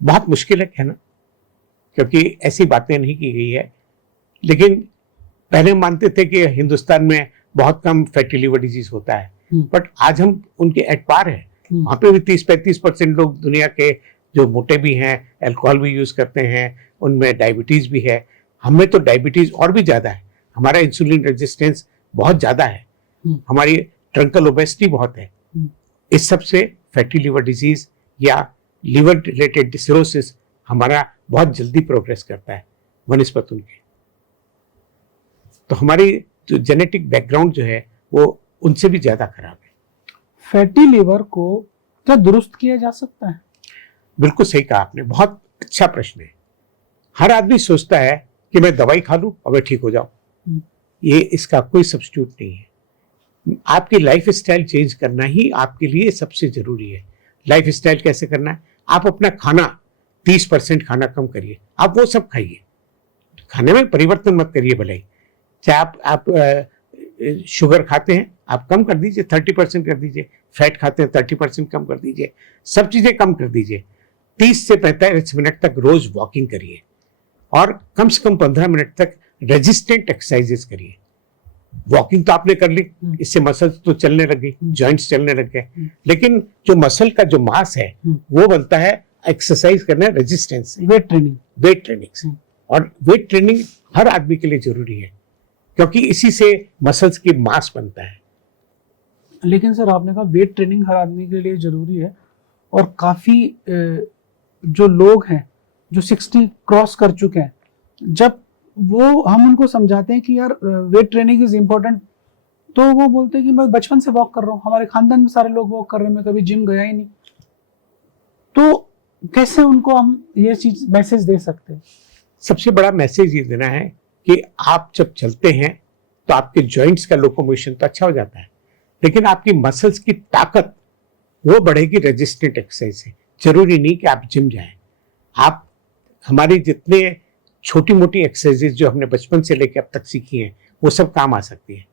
बहुत मुश्किल है कहना, क्योंकि ऐसी बातें नहीं की गई है। लेकिन पहले मानते थे कि हिंदुस्तान में बहुत कम फैटी लिवर डिजीज होता है, बट आज हम उनके एट पार है। वहां पे भी 30-35% लोग दुनिया के जो मोटे भी हैं, अल्कोहल भी यूज करते हैं, उनमें डायबिटीज भी है। हमें तो डायबिटीज और भी ज्यादा है, हमारा इंसुलिन रेजिस्टेंस बहुत ज्यादा है, हमारी ट्रंकल ओबेसिटी बहुत है। इस सब से फैटी लिवर डिजीज या लिवर रिलेटेड डिसरोसिस हमारा बहुत जल्दी प्रोग्रेस करता है वनिस्पत उनके। तो हमारी जो जेनेटिक बैकग्राउंड जो है वो उनसे भी ज्यादा खराब है। फैटी लिवर को क्या दुरुस्त किया जा सकता है? बिल्कुल सही कहा आपने, बहुत अच्छा प्रश्न है। हर आदमी सोचता है कि मैं दवाई खा लूं और मैं ठीक हो जाऊं, ये इसका कोई सब्स्टिट्यूट नहीं है। आपकी लाइफ स्टाइल चेंज करना ही आपके लिए सबसे जरूरी है। लाइफ स्टाइल कैसे करना है? आप अपना खाना 30% खाना कम करिए, आप वो सब खाइए, खाने में परिवर्तन मत करिए। भले ही चाहे आप शुगर खाते हैं आप कम कर दीजिए, 30% कर दीजिए, फैट खाते हैं 30% कम कर दीजिए, सब चीजें कम कर दीजिए। 30 से 45 मिनट तक रोज वॉकिंग करिए और कम से कम 15 मिनट तक रेजिस्टेंट एक्सरसाइजेस करिए। वॉकिंग तो आपने कर ली, इससे मसल्स तो चलने लग गई, जॉइंट्स चलने लग गए, लेकिन जो मसल का जो मास है वो बनता है एक्सरसाइज करना, रेजिस्टेंस, वेट ट्रेनिंग से। और वेट ट्रेनिंग हर आदमी के लिए जरूरी है, क्योंकि इसी से मसल्स की मास बनता है। लेकिन सर आपने कहा वेट ट्रेनिंग हर आदमी के लिए जरूरी है, और काफी जो लोग हैं जो 60 क्रॉस कर चुके हैं, जब वो हम उनको समझाते हैं कि यार वेट ट्रेनिंग इज इम्पोर्टेंट, तो वो बोलते हैं कि मैं बचपन से वॉक कर रहा हूँ, हमारे खानदान में सारे लोग वॉक कर रहे हैं, मैं कभी जिम गया ही नहीं। तो कैसे उनको हम ये चीज मैसेज दे सकते हैं? सबसे बड़ा मैसेज ये देना है कि आप जब चलते हैं तो आपके जॉइंट्स का लोकोमोशन तो अच्छा हो जाता है, लेकिन आपकी मसल्स की ताकत वो बढ़ेगी रेजिस्टेंट एक्सरसाइज से। जरूरी नहीं कि आप जिम जाएं, आप हमारी जितने छोटी मोटी एक्सरसाइजेज जो हमने बचपन से लेकर अब तक सीखी हैं वो सब काम आ सकती है।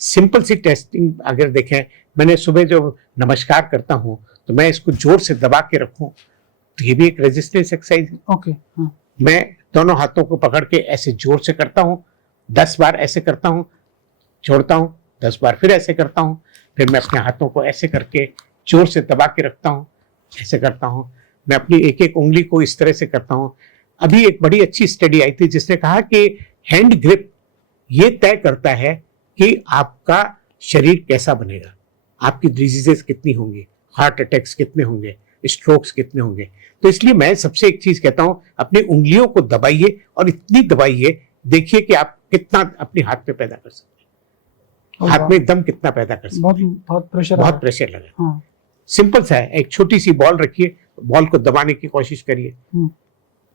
सिंपल सी टेस्टिंग अगर देखें, मैंने सुबह जो नमस्कार करता हूं तो मैं इसको जोर से दबा के रखूं तो ये भी एक रेजिस्टेंस एक्सरसाइज है। ओके, मैं दोनों हाथों को पकड़ के ऐसे जोर से करता हूं, 10 बार ऐसे करता हूं, छोड़ता हूं, 10 बार फिर ऐसे करता हूं, फिर मैं अपने हाथों को ऐसे करके जोर से दबा के रखता हूं, ऐसे करता हूं। मैं अपनी एक एक उंगली को इस तरह से करता हूं। अभी एक बड़ी अच्छी स्टडी आई थी जिसने कहा कि हैंड ग्रिप ये तय करता है कि आपका शरीर कैसा बनेगा, आपकी डिजीजेस कितनी होंगी, हार्ट अटैक्स कितने होंगे, स्ट्रोक्स कितने होंगे। तो इसलिए मैं सबसे एक चीज कहता हूं, अपनी उंगलियों को दबाइए और इतनी दबाइए, देखिए कि आप कितना अपने हाथ में पैदा कर सकते हैं, हाथ में दम कितना पैदा कर सकते हैं। बहुत प्रेशर लगा। हाँ। सिंपल सा है, एक छोटी सी बॉल रखिए, बॉल को दबाने की कोशिश करिए,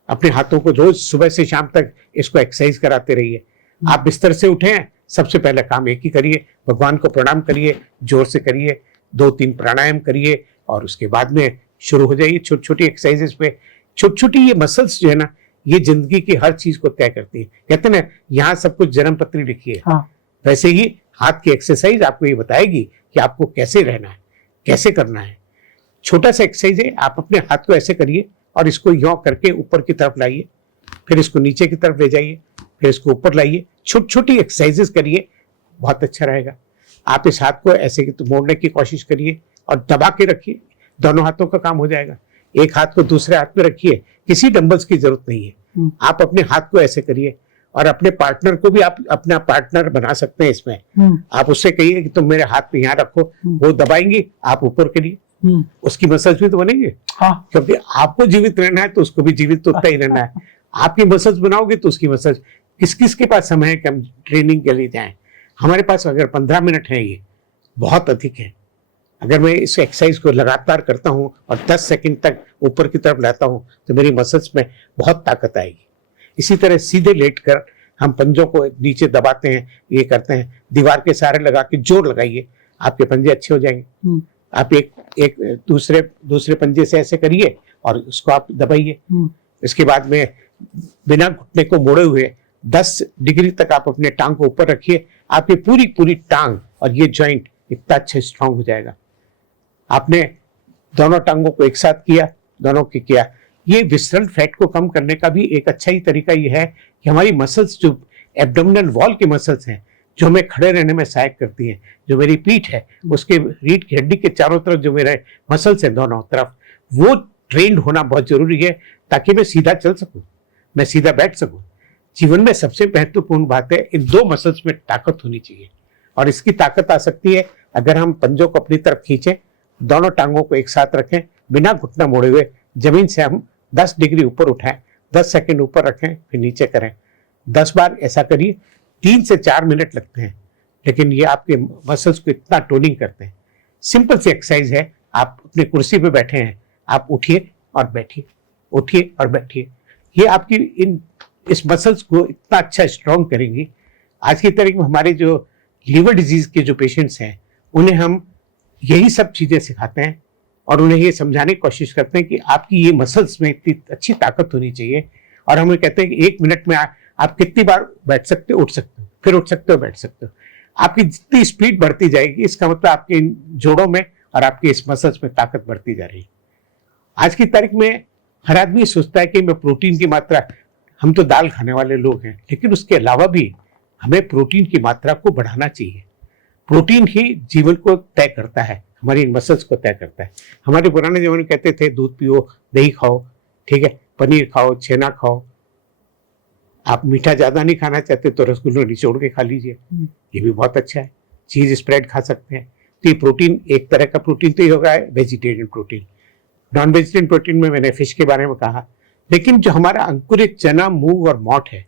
अपने हाथों को रोज सुबह से शाम तक इसको एक्सरसाइज कराते रहिए। आप बिस्तर से उठे हैं, सबसे पहले काम एक ही करिए, भगवान को प्रणाम करिए, जोर से करिए, 2-3 प्राणायाम करिए और उसके बाद में शुरू हो जाइए छोटी छोटी एक्सरसाइजेस पे। छोटी छोटी ये मसल्स जो है ना, ये जिंदगी की हर चीज को तय करती है। कहते हैं ना, यहाँ सब कुछ जन्म पत्री लिखी है। हाँ। वैसे ही हाथ की एक्सरसाइज आपको ये बताएगी कि आपको कैसे रहना है। कैसे करना है। छोटा सा एक्सरसाइज है, आप अपने हाथ को ऐसे करिए और इसको यों करके ऊपर की तरफ लाइए, फिर इसको नीचे की तरफ ले जाइए, फिर इसको ऊपर लाइए। छोटी छोटी एक्सरसाइजेस करिए, बहुत अच्छा रहेगा। आप इस हाथ को ऐसे तो मोड़ने की कोशिश करिए और दबा के रखिए, दोनों हाथों का काम हो जाएगा। एक हाथ को दूसरे हाथ में रखिए, किसी डंबल्स की जरूरत नहीं है। आप अपने हाथ को ऐसे करिए और अपने पार्टनर को भी आप अपना पार्टनर बना सकते हैं इसमें। आप उससे कहिए कि तुम मेरे हाथ पे यहाँ रखो, वो दबाएंगे, आप ऊपर करिए, उसकी मसल्स भी तो बनेंगे। हाँ। क्योंकि आपको जीवित रहना है तो उसको भी जीवित तो उतना ही रहना है। आपकी मसल्स बनाओगे तो उसकी मसल्स। किस किस के पास समय है कि हम ट्रेनिंग के लिए जाएं? हमारे पास अगर 15 मिनट है, ये बहुत अधिक है। अगर मैं इस एक्सरसाइज को लगातार करता हूं और 10 सेकंड तक ऊपर की तरफ लाता हूं तो मेरी मसल्स में बहुत ताकत आएगी। इसी तरह सीधे लेटकर हम पंजों को नीचे दबाते हैं, ये करते हैं, दीवार के सहारे लगा के जोर लगाइए, आपके पंजे अच्छे हो जाएंगे। आप एक दूसरे पंजे से ऐसे करिए और उसको आप दबाइए। इसके बाद में बिना घुटने को मोड़े हुए 10 डिग्री तक आप अपने टांग को ऊपर रखिए, आपकी पूरी पूरी टांग और ये जॉइंट इतना अच्छा स्ट्रांग हो जाएगा। आपने दोनों टांगों को एक साथ किया, दोनों की किया। ये विसरल फैट को कम करने का भी एक अच्छा ही तरीका ये है कि हमारी मसल्स, जो एब्डोमिनल वॉल की मसल्स हैं, जो हमें खड़े रहने में सहायक करती हैं, जो मेरी पीठ है उसके रीढ़ की हड्डी के चारों तरफ जो मेरे मसल्स हैं दोनों तरफ, वो ट्रेंड होना बहुत जरूरी है ताकि मैं सीधा चल सकूं, मैं सीधा बैठ सकूं। जीवन में सबसे महत्वपूर्ण बात है, इन दो मसल्स में ताकत होनी चाहिए। और इसकी ताकत आ सकती है अगर हम पंजों को अपनी तरफ खींचें, दोनों टांगों को एक साथ रखें, बिना घुटना मोड़े हुए जमीन से हम 10 डिग्री ऊपर उठाएं, 10 सेकंड ऊपर रखें, फिर नीचे करें। 10 बार ऐसा करिए, 3 से 4 मिनट लगते हैं, लेकिन ये आपके मसल्स को इतना टोनिंग करते हैं। सिंपल सी एक्सरसाइज है। आप अपनी कुर्सी पे बैठे हैं, आप उठिए और बैठिए, उठिए और बैठिए। ये आपकी इस मसल्स को इतना अच्छा स्ट्रॉन्ग करेंगी। आज की तारीख में हमारे जो लीवर डिजीज के जो पेशेंट्स हैं, उन्हें हम यही सब चीजें सिखाते हैं और उन्हें ये समझाने की कोशिश करते हैं कि आपकी ये मसल्स में इतनी अच्छी ताकत होनी चाहिए। और हम कहते हैं कि 1 मिनट में आप कितनी बार बैठ सकते हो, उठ सकते हो, फिर उठ सकते हो, बैठ सकते हो। आपकी जितनी स्पीड बढ़ती जाएगी, इसका मतलब आपके इन जोड़ों में और आपके इस मसल्स में ताकत बढ़ती जा रही है। आज की तारीख में हर आदमी सोचता है कि मैं प्रोटीन की मात्रा, हम तो दाल खाने वाले लोग हैं, लेकिन उसके अलावा भी हमें प्रोटीन की मात्रा को बढ़ाना चाहिए। प्रोटीन ही जीवन को तय करता है, हमारी मसल्स को तय करता है। हमारे पुराने जमाने में कहते थे दूध पियो, दही खाओ, ठीक है, पनीर खाओ, छेना खाओ। आप मीठा ज्यादा नहीं खाना चाहते तो रसगुल्ले निचोड़ के खा लीजिए, ये भी बहुत अच्छा है। चीज स्प्रेड खा सकते हैं। तो ये प्रोटीन, एक तरह का प्रोटीन तो ये होगा vegetarian protein. Non vegetarian protein में मैंने फिश के बारे में कहा, लेकिन जो हमारा अंकुरित चना, मूंग और मोठ है,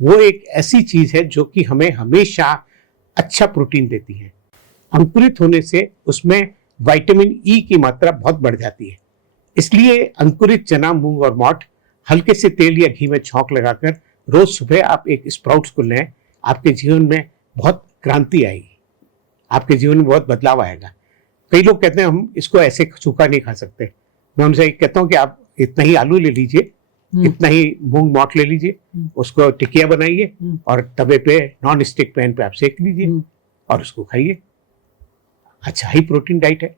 वो एक ऐसी चीज है जो कि हमें हमेशा अच्छा प्रोटीन देती है। अंकुरित होने से उसमें विटामिन ई की मात्रा बहुत बढ़ जाती है। इसलिए अंकुरित चना, मूंग और मोठ हल्के से तेल या घी में छौंक लगाकर रोज सुबह आप एक स्प्राउट्स को लें, आपके जीवन में बहुत क्रांति आएगी, आपके जीवन में बहुत बदलाव आएगा। कई लोग कहते हैं हम इसको ऐसे सूखा नहीं खा सकते। मैं उनसे कहता हूँ कि आप इतना ही आलू ले लीजिए, इतना ही मूंग मोठ ले लीजिए, उसको टिकिया बनाइए और तवे पे, नॉन स्टिक पैन पे आप सेक लीजिए और उसको खाइए। अच्छा ही प्रोटीन डाइट है।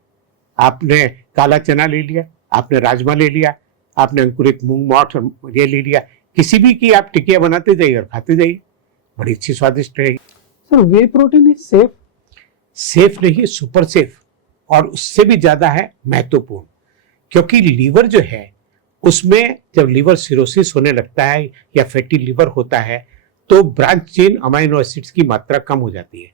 आपने काला चना ले लिया, आपने राजमा ले लिया, आपने अंकुरित मूंग मोठ और ये ले लिया, किसी भी की आप टिकिया बनाते जाइए और खाते जाइए, बड़ी अच्छी स्वादिष्ट रहेगी। Sir, way protein is safe? Safe नहीं, सुपर सेफ, और उससे भी ज्यादा है महत्वपूर्ण। क्योंकि लीवर जो है, उसमें जब लीवर सिरोसिस होने लगता है या फैटी लीवर होता है तो ब्रांच चेन अमाइनो एसिड्स की मात्रा कम हो जाती है।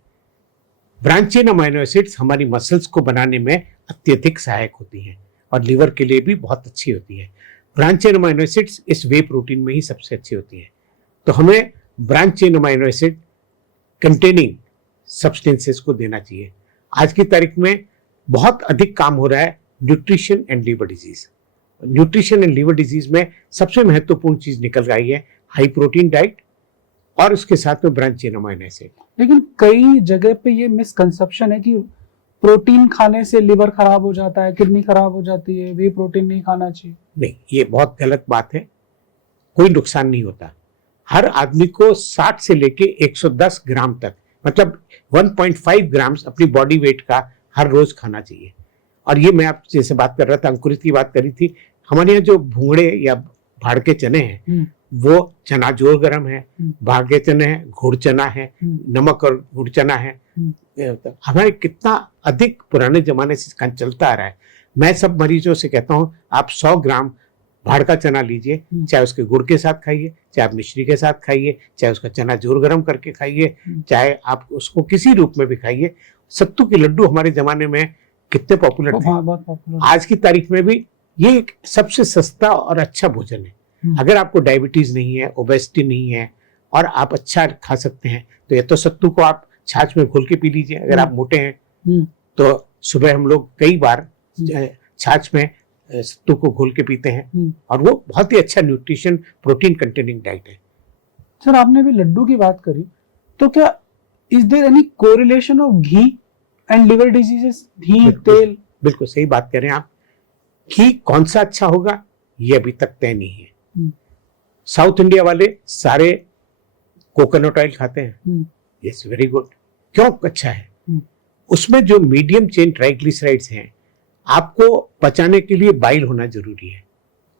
ब्रांच चेन अमाइनो एसिड्स हमारी मसल्स को बनाने में अत्यधिक सहायक होती हैं और लीवर के लिए भी बहुत अच्छी होती है। ब्रांच चेन अमाइनो एसिड्स इस वे प्रोटीन में ही सबसे अच्छी होती है। तो हमें branch chain amino acid containing substances को देना चाहिए। आज की तारीख में बहुत अधिक काम हो रहा है nutrition and liver disease. Nutrition and liver disease में सबसे महत्वपूर्ण चीज निकल आई है हाई प्रोटीन डाइट और उसके साथ में ब्रांच चेन अमाइनो एसिड। लेकिन कई जगह पे ये मिसकंसेप्शन है कि प्रोटीन खाने से लिवर खराब हो जाता है, किडनी खराब हो जाती है, वे प्रोटीन नहीं खाना चाहिए। नहीं, ये बहुत गलत बात है। कोई नुकसान नहीं होता। हर आदमी को 60 से लेके 110 ग्राम तक, मतलब 1.5 ग्राम अपनी बॉडी वेट का हर रोज खाना चाहिए। और ये मैं आप जैसे बात कर रहा था, अंकुरित की बात करी थी, हमारे यहाँ जो भूंगड़े या भाड़ के चने हैं वो चना जोर गरम है, भाड़ के चने हैं, घुड़ चना है, नमक और गुड़ चना है। हमारे कितना अधिक पुराने जमाने से इसका चलता आ रहा है। मैं सब मरीजों से कहता हूँ आप 100 ग्राम भाड़ का चना लीजिए, चाहे उसके गुड़ के साथ खाइए, चाहे आप मिश्री के साथ खाइए, चाहे उसका चना जोर गरम करके खाइए, चाहे आप उसको किसी रूप में भी खाइए। सत्तू के लड्डू हमारे जमाने में कितने पॉपुलर थे। बहुत पॉपुलर। आज की तारीख में भी ये एक सबसे सस्ता और अच्छा भोजन है। अगर आपको डायबिटीज नहीं है, ओबेसिटी नहीं है और आप अच्छा खा सकते हैं तो ये तो सत्तू को आप छाछ में घोल के पी लीजिए। अगर आप मोटे हैं तो सुबह हम लोग कई बार छाछ में सत्तू को घोल के पीते हैं और वो बहुत ही अच्छा न्यूट्रिशन प्रोटीन कंटेनिंग डाइट है। सर आपने भी लड्डू की बात करी, तो क्या is there any correlation of ghee and liver diseases? घी, तेल। बिल्कुल सही बात कर रहे हैं आप। घी कौन सा अच्छा होगा ये अभी तक तय नहीं है। साउथ इंडिया वाले सारे कोकोनट ऑयल खाते हैं, यस वेरी गुड। क्यों अच्छा है? उसमें जो मीडियम चेन ट्राइग्लिसराइड्स हैं, आपको पचाने के लिए बाइल होना जरूरी है।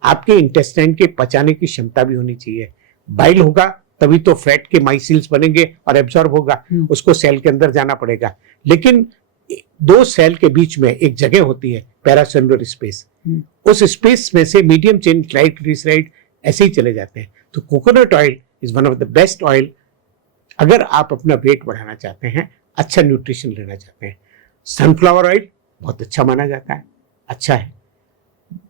आपके इंटेस्टाइन के पचाने की क्षमता भी होनी चाहिए। बाइल होगा तभी तो फैट के माइसिल्स बनेंगे और एब्जॉर्ब होगा, उसको सेल के अंदर जाना पड़ेगा। लेकिन दो सेल के बीच में एक जगह होती है पैरासेलुलर स्पेस, उस स्पेस में से मीडियम चेन ट्राइग्लिसराइड ऐसे ही चले जाते हैं। तो coconut oil is one of the best oil अगर आप अपना वेट बढ़ाना चाहते हैं, अच्छा न्यूट्रिशन लेना चाहते हैं। सनफ्लावर ऑयल बहुत अच्छा माना जाता है, अच्छा है।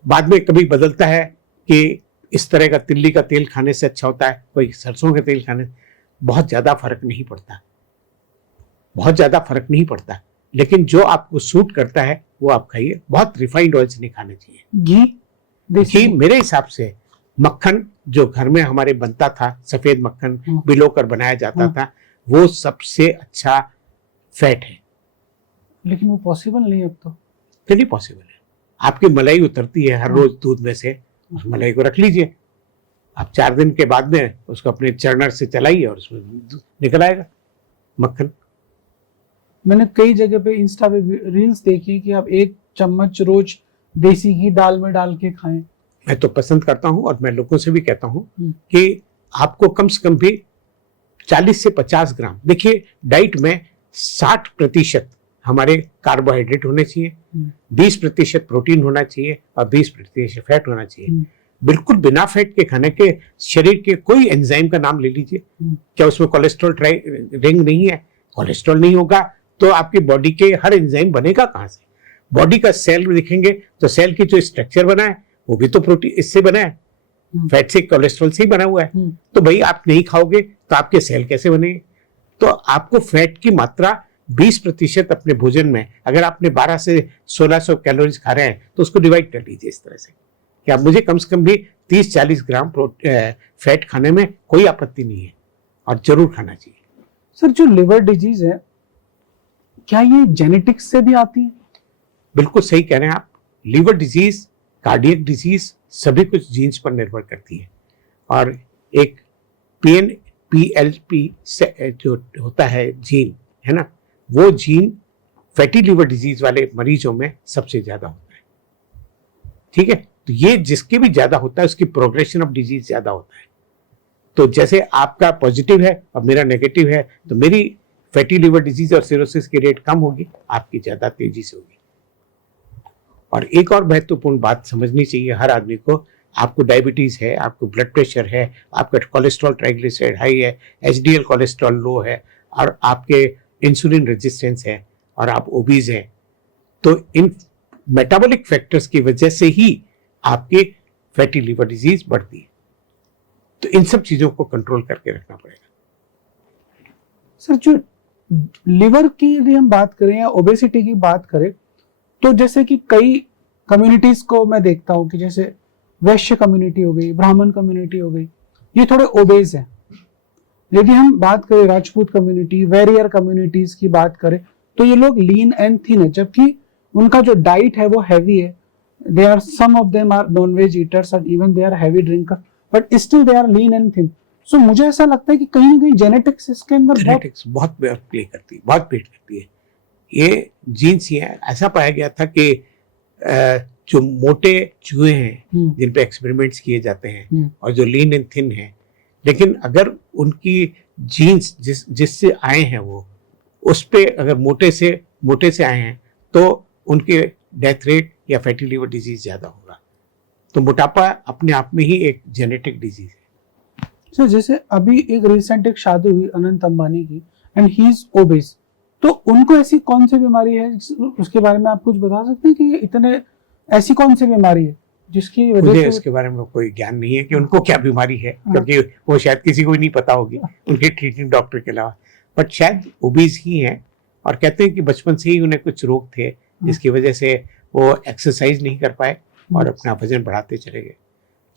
बाद में कभी बदलता है कि इस तरह का तिल्ली का तेल खाने से अच्छा होता है, कोई सरसों का तेल खाने से। बहुत ज्यादा फर्क नहीं पड़ता, बहुत ज्यादा फर्क नहीं पड़ता, लेकिन जो आपको सूट करता है वो आप खाइए। बहुत रिफाइंड ऑयल नहीं खाने चाहिए। घी मेरे हिसाब से मक्खन जो घर में हमारे बनता था, सफेद मक्खन बिलो कर बनाया जाता था, वो सबसे अच्छा फैट है। लेकिन वो पॉसिबल नहीं अब तो। नहीं पॉसिबल है। आपकी मलाई उतरती है हर रोज दूध में से, उस मलाई को रख लीजिए, आप 4 दिन के बाद में उसको अपने चर्नर से चलाइए और उसमें निकल आएगा मक्खन। मैंने कई जगह पे इंस्टा पे रील्स देखी कि आप 1 चम्मच रोज देसी घी दाल में डाल के खाएं। मैं तो पसंद करता हूं और मैं लोगों से भी कहता हूं कि आपको कम से कम भी 40 से 50 ग्राम, देखिए डाइट में 60% हमारे कार्बोहाइड्रेट होने चाहिए, 20% प्रोटीन होना चाहिए और 20% फैट होना चाहिए। बिल्कुल बिना फैट के खाने के शरीर के कोई एंजाइम का नाम ले लीजिए, क्या उसमें कोलेस्ट्रॉल रिंग नहीं है? कोलेस्ट्रॉल नहीं होगा तो आपकी बॉडी के हर एंजाइम बनेगा कहां से? बॉडी का सेल देखेंगे तो सेल की जो स्ट्रक्चर बना है वो भी तो प्रोटीन इससे बना है, फैट से, कोलेस्ट्रॉल से ही बना हुआ है। तो भाई आप नहीं खाओगे तो आपके सेल कैसे बनेंगे? तो आपको फैट की मात्रा 20% अपने भोजन में, अगर आपने 12 से 1600 कैलोरीज खा रहे हैं तो उसको डिवाइड कर लीजिए इस तरह से कि आप मुझे कम से कम भी 30-40 ग्राम फैट खाने में कोई आपत्ति नहीं है और जरूर खाना चाहिए। सर जो लिवर डिजीज है क्या ये जेनेटिक्स से भी आती है? बिल्कुल सही कह रहे हैं आप। लिवर डिजीज, कार्डियक डिजीज सभी कुछ जीन्स पर निर्भर करती है और एक PNPLP जो होता है जीन है ना, वो जीन फैटी लिवर डिजीज वाले मरीजों में सबसे ज्यादा होता है। ठीक है, तो ये जिसके भी ज्यादा होता है उसकी प्रोग्रेशन ऑफ डिजीज ज्यादा होता है। तो जैसे आपका पॉजिटिव है और मेरा नेगेटिव है तो मेरी फैटी लिवर डिजीज और सिरोसिस की रेट कम होगी, आपकी ज्यादा तेजी से होगी। और एक और महत्वपूर्ण बात समझनी चाहिए हर आदमी को, आपको डायबिटीज है, आपको ब्लड प्रेशर है, आपका कोलेस्ट्रॉल ट्राइग्लिसराइड हाई है, HDL कोलेस्ट्रॉल लो है और आपके इंसुलिन रेजिस्टेंस है और आप ओबीज हैं, तो इन मेटाबॉलिक फैक्टर्स की वजह से ही आपके फैटी लिवर डिजीज बढ़ती है। तो इन सब चीजों को कंट्रोल करके रखना पड़ेगा। सर जो लिवर की यदि हम बात करें या ओबेसिटी की बात करें तो जैसे कि कई कम्युनिटीज को मैं देखता हूं कि जैसे वैश्य कम्युनिटी हो गई, ब्राह्मण कम्युनिटी हो गई, ये थोड़े ओबेज हैं। यदि हम बात करें राजपूत कम्युनिटी, वेरियर कम्युनिटीज की बात करें तो ये लोग लीन एंड थिन है, जबकि उनका जो डाइट है वो हैवी है। They are some of them are non veg eaters and even they are heavy drinker but still they are lean and thin. So मुझे ऐसा लगता है कि कहीं ना कहीं जेनेटिक्स इसके अंदर बहुत प्ले करती है, बहुत प्ले करती है। ये जीन्स ही है। ऐसा पाया गया था कि जो मोटे चूहे हैं हम्म। जिन पे एक्सपेरिमेंट्स किए जाते हैं हम्म। और जो लीन एंड थिन हैं, लेकिन अगर उनकी जीन्स जिससे आए हैं वो उस पे अगर मोटे से आए हैं तो उनके डेथ रेट या फैटी लिवर डिजीज ज्यादा होगा। तो मोटापा अपने आप में ही एक जेनेटिक डिजीज है। सर जैसे अभी एक रिसेंट एक शादी हुई अनंत अंबानी की एंड ही इज ओबेस, तो उनको ऐसी कौन सी बीमारी है उसके बारे में आप कुछ बता सकते हैं कि इतने ऐसी कौन सी बीमारी है जिसकी वजह मुझे से इसके बारे में कोई ज्ञान नहीं है कि उनको क्या बीमारी है, क्योंकि वो शायद किसी को भी नहीं पता होगी उनके ट्रीटिंग डॉक्टर के अलावा, बट शायद ओबीज ही हैं। और कहते हैं कि बचपन से ही उन्हें कुछ रोग थे जिसकी वजह से वो एक्सरसाइज नहीं कर पाए और अपना वजन बढ़ाते चले गए,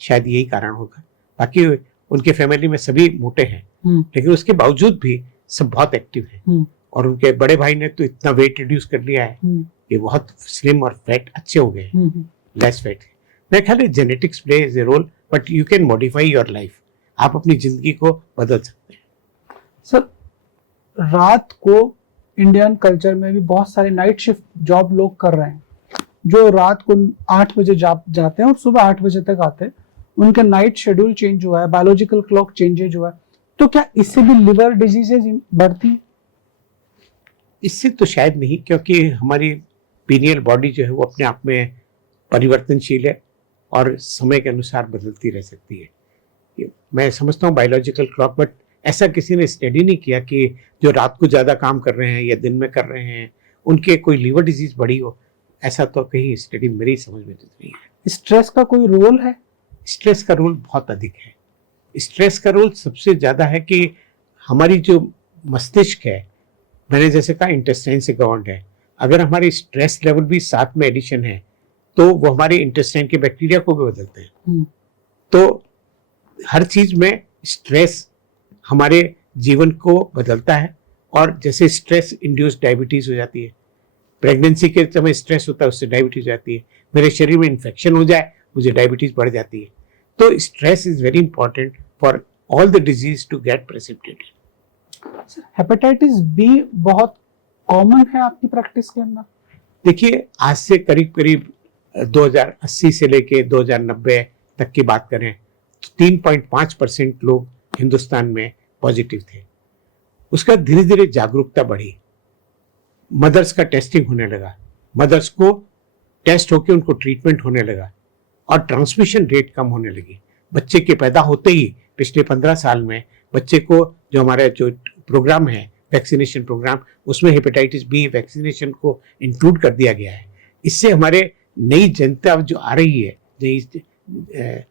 शायद यही कारण होगा। बाकी उनके फैमिली में सभी मोटे हैं, लेकिन उसके बावजूद भी सब बहुत एक्टिव हैं। और उनके बड़े भाई ने तो इतना वेट रिड्यूस कर लिया है कि बहुत स्लिम और फैट अच्छे हो गए, लेस फैट। मेरे ख्याल में genetics plays a role, but you can modify your life. आप अपनी जिंदगी को बदल सकते हैं। सर रात को इंडियन कल्चर में भी बहुत सारे नाइट शिफ्ट जॉब लोग कर रहे हैं, जो रात को 8 बजे जाते हैं और सुबह 8 बजे तक आते हैं। उनका नाइट शेड्यूल चेंज हुआ है, बायोलॉजिकल क्लॉक चेंजेज हुआ है, तो क्या इससे भी लिवर डिजीजेज बढ़ती? इससे तो शायद नहीं, क्योंकि हमारी पीनियल बॉडी जो है वो अपने आप में परिवर्तनशील है और समय के अनुसार बदलती रह सकती है। मैं समझता हूँ बायोलॉजिकल क्लॉक, बट ऐसा किसी ने स्टडी नहीं किया कि जो रात को ज़्यादा काम कर रहे हैं या दिन में कर रहे हैं उनके कोई लिवर डिजीज बढ़ी हो। ऐसा तो कहीं स्टडी मेरी समझ में नहीं है। स्ट्रेस का कोई रोल है? स्ट्रेस का रोल बहुत अधिक है। स्ट्रेस का रोल सबसे ज़्यादा है कि हमारी जो मस्तिष्क है, मैंने जैसे कहा इंटेस्टाइन से गवर्नड है। अगर हमारी स्ट्रेस लेवल भी साथ में एडिशन है तो वो हमारे इंटेस्टाइन के बैक्टीरिया को भी बदलते हैं। तो हर चीज में स्ट्रेस हमारे जीवन को बदलता है। और जैसे स्ट्रेस इंड्यूस्ड डायबिटीज हो जाती है, प्रेगनेंसी के समय स्ट्रेस होता है उससे डायबिटीज हो जाती है, मेरे शरीर में इन्फेक्शन हो जाए मुझे डायबिटीज बढ़ जाती है। तो stress is very important for all the disease to get precipitated. Hepatitis B बहुत कॉमन है आपकी प्रैक्टिस के अंदर? देखिए, आज से करीब करीब 2080 से लेके 2090 तक की बात करें तो 3.5% लोग हिंदुस्तान में पॉजिटिव थे। उसका धीरे धीरे जागरूकता बढ़ी, मदर्स का टेस्टिंग होने लगा, मदर्स को टेस्ट होकर उनको ट्रीटमेंट होने लगा और ट्रांसमिशन रेट कम होने लगी। बच्चे के पैदा होते ही पिछले 15 साल में बच्चे को जो हमारा जो प्रोग्राम है वैक्सीनेशन प्रोग्राम, उसमें हेपेटाइटिस बी वैक्सीनेशन को इंक्लूड कर दिया गया है। इससे हमारे नई जनता जो आ रही है, नई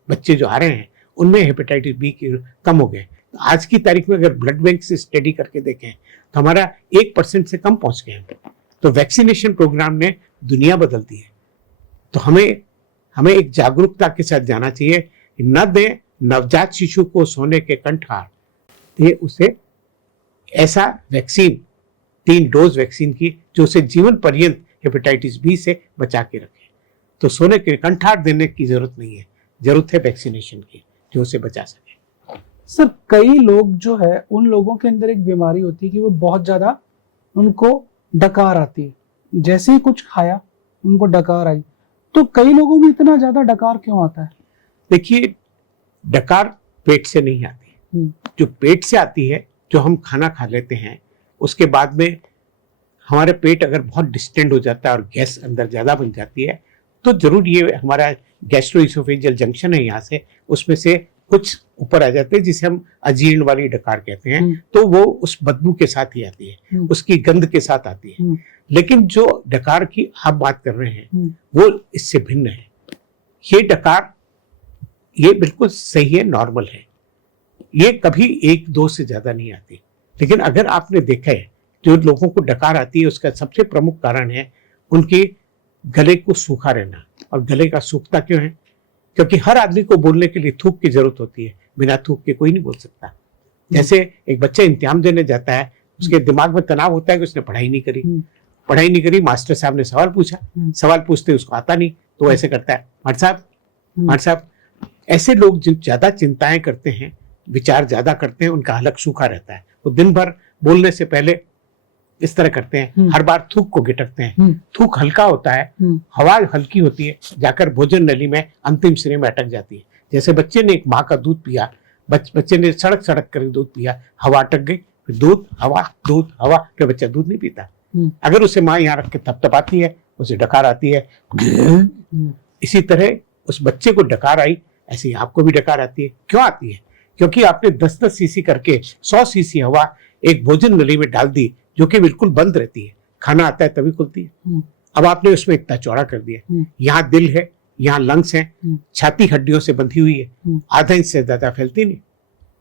बच्चे जो आ रहे हैं उनमें हेपेटाइटिस बी के कम हो गए। तो आज की तारीख में अगर ब्लड बैंक से स्टडी करके देखें तो हमारा 1% से कम पहुंच गए हैं। तो वैक्सीनेशन प्रोग्राम ने दुनिया बदल दी है। तो हमें एक जागरूकता के साथ जाना चाहिए। न दें नवजात शिशु को सोने के कंठार, ये उसे ऐसा वैक्सीन 3 डोज वैक्सीन की जो उसे जीवन पर्यंत हेपेटाइटिस बी से बचा के रखे। तो सोने के कंठार देने की जरूरत नहीं है, जरूरत है वैक्सीनेशन की जो उसे बचा सके। सर कई लोग जो है उन लोगों के अंदर एक बीमारी होती है कि वो बहुत ज्यादा उनको डकार आती है, जैसे ही कुछ खाया उनको डकार आई। तो कई लोगों में इतना ज्यादा डकार क्यों आता है? देखिए, डकार पेट से नहीं आती, जो पेट से आती है, जो हम खाना खा लेते हैं उसके बाद में हमारे पेट अगर बहुत डिस्टेंड हो जाता है और गैस अंदर ज्यादा बन जाती है तो जरूर ये हमारा गैस्ट्रोइसोफेजियल जंक्शन है, यहाँ से उसमें से कुछ ऊपर आ जाते हैं जिसे हम अजीर्ण वाली डकार कहते हैं। तो वो उस बदबू के साथ ही आती है, उसकी गंध के साथ आती है। लेकिन जो डकार की आप बात कर रहे हैं वो इससे भिन्न है। ये डकार ये बिल्कुल सही है, नॉर्मल है, ये कभी 1-2 से ज्यादा नहीं आती। लेकिन अगर आपने देखा है जो लोगों को डकार आती है उसका सबसे प्रमुख कारण है उनके गले को सूखा रहना। और गले का सूखता क्यों है? क्योंकि हर आदमी को बोलने के लिए थूक की जरूरत होती है, बिना थूक के कोई नहीं बोल सकता। जैसे एक बच्चा इम्तिहान देने जाता है, उसके दिमाग में तनाव होता है कि उसने पढ़ाई नहीं करी, मास्टर साहब ने सवाल पूछा, सवाल पूछते उसको आता नहीं तो ऐसे करता है, मास्टर साहब। ऐसे लोग जो ज्यादा चिंताएं करते हैं, विचार ज्यादा करते हैं, उनका हलक सूखा रहता है। वो दिन भर बोलने से पहले इस तरह करते हैं, हर बार थूक को गिटकते हैं। थूक हल्का होता है, हवा हल्की होती है, जाकर भोजन नली में अंतिम सिरे में अटक जाती है। जैसे बच्चे ने एक माँ का दूध पिया, बच्चे ने सड़क सड़क कर दूध पिया, हवा अटक गई, फिर दूध हवा, फिर बच्चा दूध नहीं पीता। अगर उसे माँ यहाँ रख के थपथपाती है, उसे डकार आती है। इसी तरह उस बच्चे को डकार आई, ऐसे ही आपको भी डकार आती है। क्यों आती है? क्योंकि आपने 10-10 सीसी करके 100 सीसी हवा एक भोजन नली में डाल दी, जो कि बिल्कुल बंद रहती है, खाना आता है तभी खुलती है। अब आपने उसमें इतना चौड़ा कर दिया, यहाँ दिल है, यहाँ लंग्स हैं, छाती हड्डियों से बंधी हुई है, आधा इंच से ज्यादा फैलती नहीं।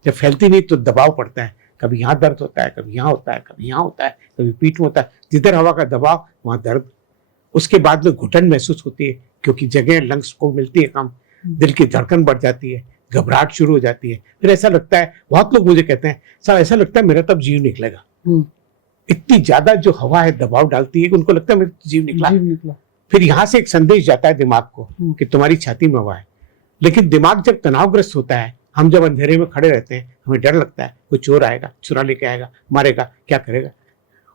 जब फैलती नहीं तो दबाव पड़ता है, कभी यहाँ दर्द होता है, कभी यहाँ होता है, कभी यहाँ होता है, कभी पीठ में होता है। जिधर हवा का दबाव वहां दर्द। उसके बाद में घुटन महसूस होती है, क्योंकि जगह लंग्स को मिलती है कम, दिल की धड़कन बढ़ जाती है, घबराहट शुरू हो जाती है। फिर ऐसा लगता है, बहुत लोग मुझे कहते हैं साहब ऐसा लगता है मेरा तब जीव निकलेगा। इतनी ज्यादा जो हवा है दबाव डालती है कि उनको लगता है मेरा जीव निकला। फिर यहाँ से एक संदेश जाता है दिमाग को कि तुम्हारी छाती में हवा है। लेकिन दिमाग जब तनावग्रस्त होता है, हम जब अंधेरे में खड़े रहते हैं, हमें डर लगता है कोई चोर आएगा, चुरा लेके आएगा, मारेगा, क्या करेगा।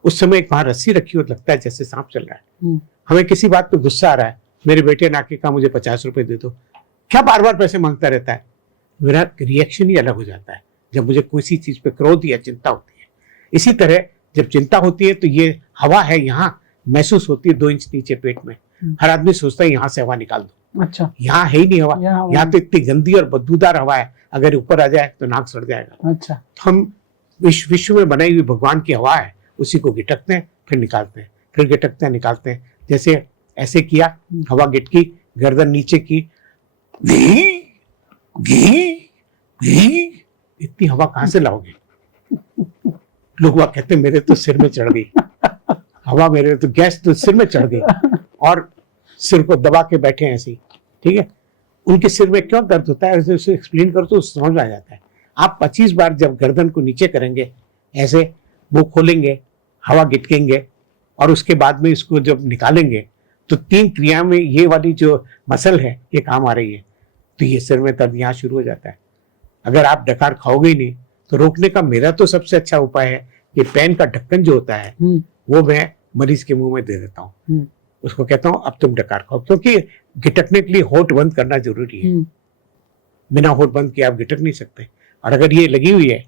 उस समय एक वहां रस्सी रखी हो, लगता है जैसे सांप चल रहा है। हमें किसी बात पे गुस्सा आ रहा है, मेरे बेटे ने आके कहा मुझे 50 रुपए दे दो, क्या बार बार पैसे मांगता रहता है। मेरा रिएक्शन ही अलग हो जाता है जब मुझे किसी चीज पे क्रोध या चिंता होती है। इसी तरह जब चिंता होती है तो ये हवा है यहाँ महसूस होती है 2 इंच नीचे पेट में। हर आदमी सोचता है यहाँ से हवा निकाल दो। अच्छा, यहाँ है ही नहीं हवा, यहाँ तो इतनी गंदी और बदबूदार हवा है, अगर ऊपर आ जाए तो नाक सड़ जाएगा। अच्छा, तो हम विश्व में बनाई हुई भगवान की हवा है, उसी को गिटकते हैं, फिर निकालते हैं, फिर गिटकते हैं, निकालते हैं। जैसे ऐसे किया, हवा गिटकी, गर्दन नीचे की, इतनी हवा कहां से लाओगे? लोग वह कहते मेरे तो सिर में चढ़ गई हवा, मेरे तो गैस तो सिर में चढ़ गई, और सिर को दबा के बैठे हैं ऐसे ही। ठीक है, उनके सिर में क्यों दर्द होता है उसे एक्सप्लेन करो तो समझ में आ जाता है। आप 25 बार जब गर्दन को नीचे करेंगे, ऐसे मुंह खोलेंगे, हवा गिटकेंगे, और उसके बाद में इसको जब निकालेंगे तो 3 क्रिया में ये वाली जो मसल है ये काम आ रही है, तो ये सिर में दर्द यहाँ शुरू हो जाता है। अगर आप डकार खाओगे ही नहीं तो रोकने का मेरा तो सबसे अच्छा उपाय है कि पेन का ढक्कन जो होता है वो मैं मरीज के मुंह में दे देता हूँ। उसको कहता हूँ अब तुम डकार खाओ, क्योंकि गिटकने के लिए होठ बंद करना जरूरी है। बिना होठ बंद किए आप गिटक नहीं सकते, और अगर ये लगी हुई है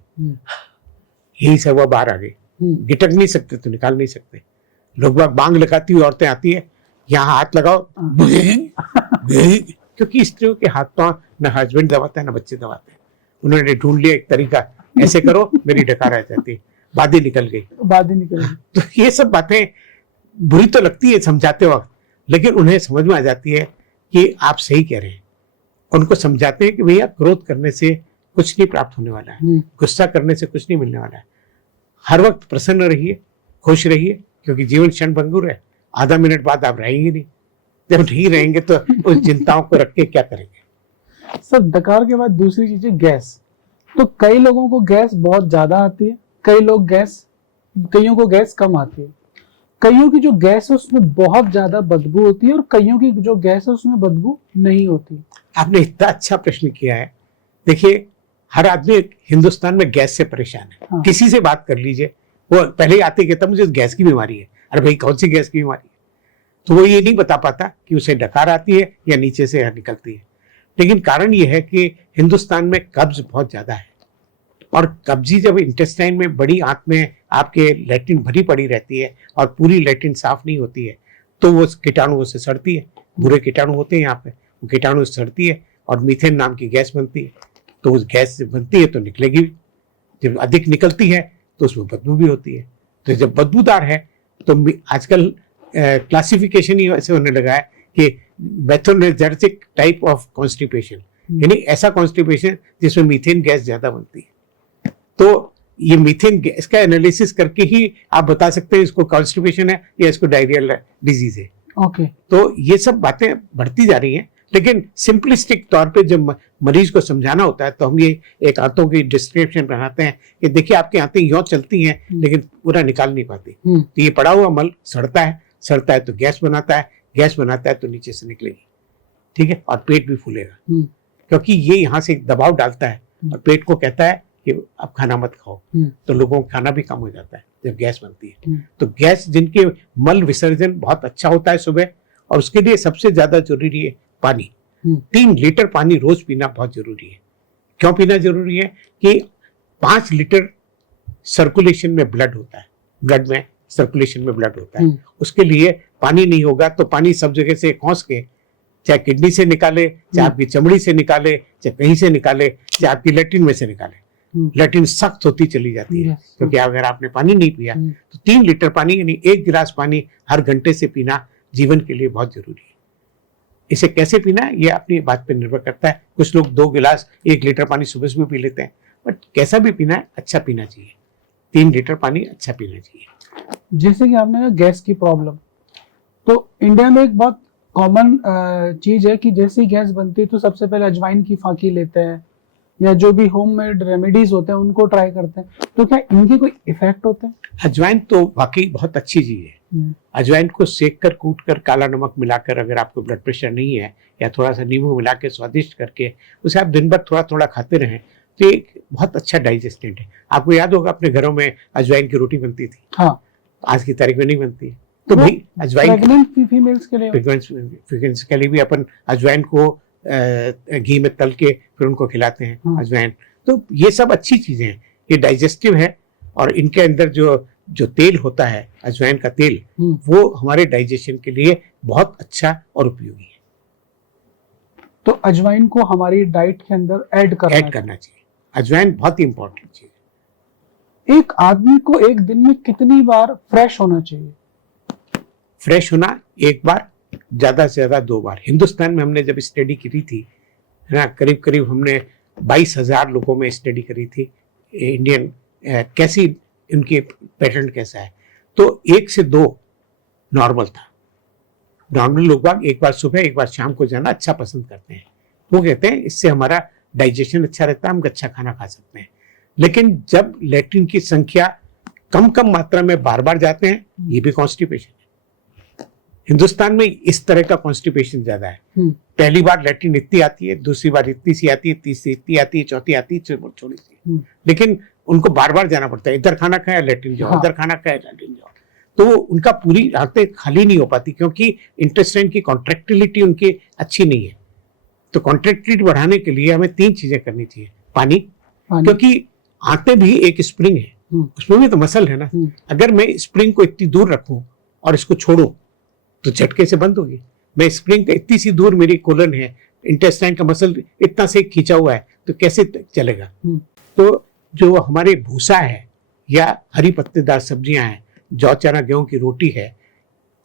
यही से वो बाहर आ गई, गिटक नहीं सकते तो निकाल नहीं सकते। लोग बांग लगाती हुई औरतें आती है, यहाँ हाथ लगाओ क्योंकि स्त्रियों के हाथ पांव न हस्बैंड दबाता है न बच्चे दबाते हैं। उन्होंने ढूंढ लिया एक तरीका, ऐसे करो मेरी डकार आ जाती, बादी निकल गई। तो ये सब बातें बुरी तो लगती है समझाते वक्त, लेकिन उन्हें समझ में आ जाती है कि आप सही कह रहे हैं। उनको समझाते हैं कि भैया क्रोध करने से कुछ नहीं प्राप्त होने वाला है, गुस्सा करने से कुछ नहीं मिलने वाला है। हर वक्त प्रसन्न रहिए, खुश रहिए, क्योंकि जीवन क्षण भंगुर है। आधा मिनट बाद आप रहेंगे नहीं, जब नहीं रहेंगे तो उस चिंताओं को रख के क्या करेंगे। सर, डकार के बाद दूसरी चीज है गैस। तो कई लोगों को गैस बहुत ज्यादा आती है, कईयों को गैस कम आती है। कईयों की जो गैस है उसमें बहुत ज्यादा बदबू होती है, और कईयों की जो गैस है उसमें बदबू नहीं होती। आपने इतना अच्छा प्रश्न किया है। देखिए, हर आदमी हिंदुस्तान में गैस से परेशान है। हाँ। किसी से बात कर लीजिए, वो पहले ही आते कहता मुझे गैस की बीमारी है। अरे भाई, कौन सी गैस की बीमारी है? तो वो ये नहीं बता पाता कि उसे डकार आती है या नीचे से निकलती है। लेकिन कारण ये है कि हिंदुस्तान में कब्ज बहुत ज्यादा है, और कब्जी जब इंटेस्टाइन में, बड़ी आंत में आपके लैट्रिन भरी पड़ी रहती है और पूरी लैट्रिन साफ नहीं होती है, तो वो कीटाणुओं से सड़ती है। बुरे कीटाणु होते हैं यहाँ पे, वो कीटाणु से सड़ती है और मीथेन नाम की गैस बनती है। तो उस गैस से बनती है तो निकलेगी भी। जब अधिक निकलती है तो उसमें बदबू भी होती है। तो जब बदबूदार है तो आजकल क्लासिफिकेशन ही ऐसे होने लगा है कि मेथोनेजेटिक टाइप ऑफ कॉन्स्टिपेशन, यानी ऐसा कॉन्स्टिपेशन जिसमें मीथेन गैस ज्यादा बनती है। तो ये मीथेन गैस का एनालिसिस करके ही आप बता सकते हैं इसको कॉन्स्टिपेशन है या इसको डायरियल डिजीज है। ओके, तो ये सब बातें बढ़ती जा रही हैं, लेकिन सिंपलिस्टिक तौर पे जब मरीज को समझाना होता है तो हम ये एक आंतों की डिस्क्रिप्शन बनाते हैं कि देखिए आपकी आंतें यूं चलती हैं लेकिन पूरा निकाल नहीं पाती। तो ये पड़ा हुआ मल सड़ता है तो गैस बनाता है तो नीचे से निकलेगी। ठीक है, और पेट भी फूलेगा, क्योंकि ये यहाँ से एक दबाव डालता है और पेट को कहता है कि अब खाना मत खाओ, तो लोगों का खाना भी कम हो जाता है। जब गैस बनती है। हम्म। तो गैस जिनके मल विसर्जन बहुत अच्छा होता है सुबह, और उसके लिए सबसे ज्यादा जरूरी है पानी। 3 लीटर पानी रोज पीना बहुत जरूरी है। क्यों पीना जरूरी है? कि 5 लीटर सर्कुलेशन में ब्लड होता है, ब्लड में सर्कुलेशन में ब्लड होता है। उसके लिए पानी नहीं होगा तो पानी सब जगह से खौंस के, चाहे किडनी से निकाले, चाहे आपकी चमड़ी से निकाले, चाहे कहीं से निकाले, चाहे आपकी लेट्रिन में से निकाले, लेट्रिन सख्त होती चली जाती है। क्योंकि अगर आपने पानी नहीं पिया तो 3 लीटर पानी यानी 1 गिलास पानी हर घंटे से पीना जीवन के लिए बहुत जरूरी है। इसे कैसे पीना ये अपनी बात पर निर्भर करता है। कुछ लोग 2 गिलास 1 लीटर पानी सुबह सुबह पी लेते हैं, बट कैसा भी पीना है अच्छा पीना चाहिए। 3 लीटर पानी अच्छा पीना चाहिए। जैसे कि आपने कहा गैस की प्रॉब्लम, तो इंडिया में एक बहुत कॉमन चीज है कि जैसे ही गैस बनती है तो सबसे पहले अजवाइन की फांकी लेते हैं, या जो भी होममेड रेमेडीज होते हैं उनको ट्राई करते हैं। तो क्या इनके कोई इफेक्ट होते हैं? अजवाइन तो वाकई बहुत अच्छी चीज है। अजवाइन को सेक कर, कूट कर, काला नमक मिलाकर, अगर आपको ब्लड प्रेशर नहीं है, या थोड़ा सा नींबू मिला के स्वादिष्ट करके उसे आप दिन भर थोड़ा थोड़ा खाते रहें तो एक बहुत अच्छा डाइजेस्टेंट है। आपको याद होगा अपने घरों में अजवाइन की रोटी बनती थी। हाँ। आज की तारीख में नहीं बनती है। तो भाई अजवाइन प्रेग्नेंट फीमेल्स के लिए, प्रेग्नेंट्स के लिए भी अपन अजवाइन को घी में तल के फिर उनको खिलाते हैं। अजवाइन तो ये सब अच्छी चीजें हैं, ये डाइजेस्टिव है। और इनके अंदर जो तेल होता है, अजवाइन का तेल, वो हमारे डाइजेशन के लिए बहुत अच्छा और उपयोगी है। तो अजवाइन को हमारी डाइट के अंदर ऐड करना चाहिए। अजवाइन बहुत ही इंपॉर्टेंट चीज है। एक आदमी को एक दिन में कितनी बार फ्रेश होना चाहिए? फ्रेश होना एक बार, ज्यादा से ज्यादा 2 बार। हिंदुस्तान में हमने जब स्टडी की थी ना, करीब करीब हमने 22,000 लोगों में स्टडी करी थी इंडियन, कैसी उनके पैटर्न कैसा है। तो 1 से 2 नॉर्मल था। नॉर्मल लोग बाग एक बार सुबह एक बार शाम को जाना अच्छा पसंद करते हैं। वो कहते हैं इससे हमारा डाइजेशन अच्छा रहता है, हम अच्छा खाना खा सकते हैं। लेकिन जब लेट्रिन की संख्या कम मात्रा में बार बार जाते हैं, ये भी कॉन्स्टिपेशन है। हिंदुस्तान में इस तरह का कॉन्स्टिपेशन ज्यादा है। पहली बार लेट्रिन इतनी आती है, दूसरी बार इतनी सी आती है, तीसरी इतनी आती है, चौथी आती है, थोड़ी सी, लेकिन उनको बार बार जाना पड़ता है। इधर खाना खाया लेट्रिन जाओ, इधर खाना खाया लेट्रिन जाओ। तो उनका पूरी रातें खाली नहीं हो पाती, क्योंकि इंटेस्टाइन की कॉन्ट्रैक्टिलिटी उनकी अच्छी नहीं है। तो कॉन्ट्रैक्टिलिटी बढ़ाने के लिए हमें 3 चीजें करनी चाहिए। पानी, क्योंकि आंतें भी एक स्प्रिंग है, उसमें भी तो मसल है ना। अगर मैं स्प्रिंग को इतनी दूर रखूं और इसको छोड़ूं तो झटके से बंद होगी। मैं स्प्रिंग का इतनी सी दूर, मेरी कोलन है, इंटेस्टाइन का मसल इतना से खींचा हुआ है, तो कैसे चलेगा। तो जो हमारे भूसा है या हरी पत्तेदार सब्जियां हैं, जौ चना गेहूं की रोटी है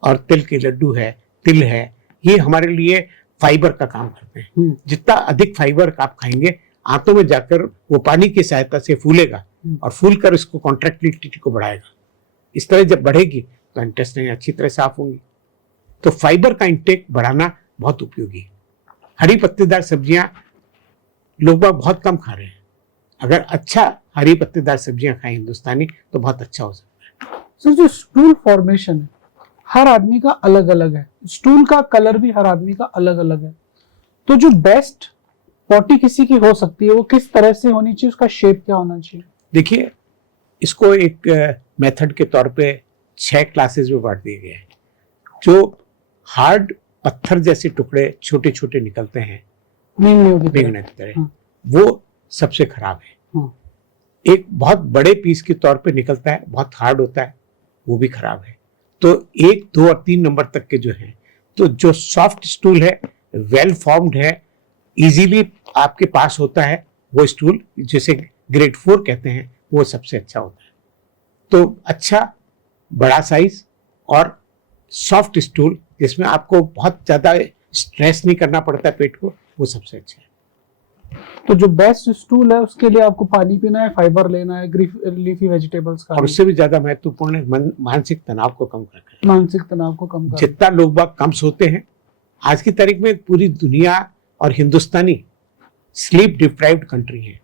और तिल के लड्डू है, तिल है, ये हमारे लिए फाइबर का काम करते हैं। जितना अधिक फाइबर आप खाएंगे, आंतों में जाकर वो पानी की सहायता से फूलेगा और फूल कर इसको कॉन्ट्रैक्टिलिटी को बढ़ाएगा। इस तरह जब बढ़ेगी तो इंटेस्टाइन अच्छी तरह साफ होंगी। तो फाइबर का इंटेक बढ़ाना बहुत उपयोगी है। हरी पत्तेदार सब्जियां लोग बहुत कम खा रहे हैं। अगर अच्छा हरी पत्तेदार सब्जियां खाएं हिंदुस्तानी तो बहुत अच्छा हो सकता है। सर, जो स्टूल फॉर्मेशन है हर आदमी का अलग अलग है, स्टूल का कलर भी हर आदमी का अलग अलग है। तो जो बेस्ट पॉटी किसी की हो सकती है वो किस तरह से होनी चाहिए, उसका शेप क्या होना चाहिए? देखिए, इसको एक मेथड के तौर पे 6 क्लासेस में बांट दिए गए हैं। जो हार्ड पत्थर जैसे टुकड़े छोटे छोटे निकलते हैं बेंगने की तरह, वो सबसे खराब है। एक बहुत बड़े पीस के तौर पे निकलता है, बहुत हार्ड होता है, वो भी खराब है। तो 1, 2 और 3 नंबर तक के जो हैं, तो जो सॉफ्ट स्टूल है, वेल फॉर्म्ड है, इजीली आपके पास होता है, वो स्टूल जिसे ग्रेड 4 कहते हैं, वो सबसे अच्छा होता है। तो अच्छा बड़ा साइज और सॉफ्ट स्टूल जिसमें आपको बहुत ज्यादा स्ट्रेस नहीं करना पड़ता है पेट को, वो सबसे अच्छा है। तो जो बेस्ट स्टूल है उसके लिए आपको पानी पीना है, फाइबर लेना है, लीफी वेजिटेबल्स का, और उससे भी ज्यादा महत्वपूर्ण है मानसिक तनाव को कम करना। मानसिक तनाव को कम करना। जितना लोग बाग कम सोते हैं, आज की तारीख में पूरी दुनिया और हिंदुस्तानी स्लीप डिप्राइव्ड कंट्री है।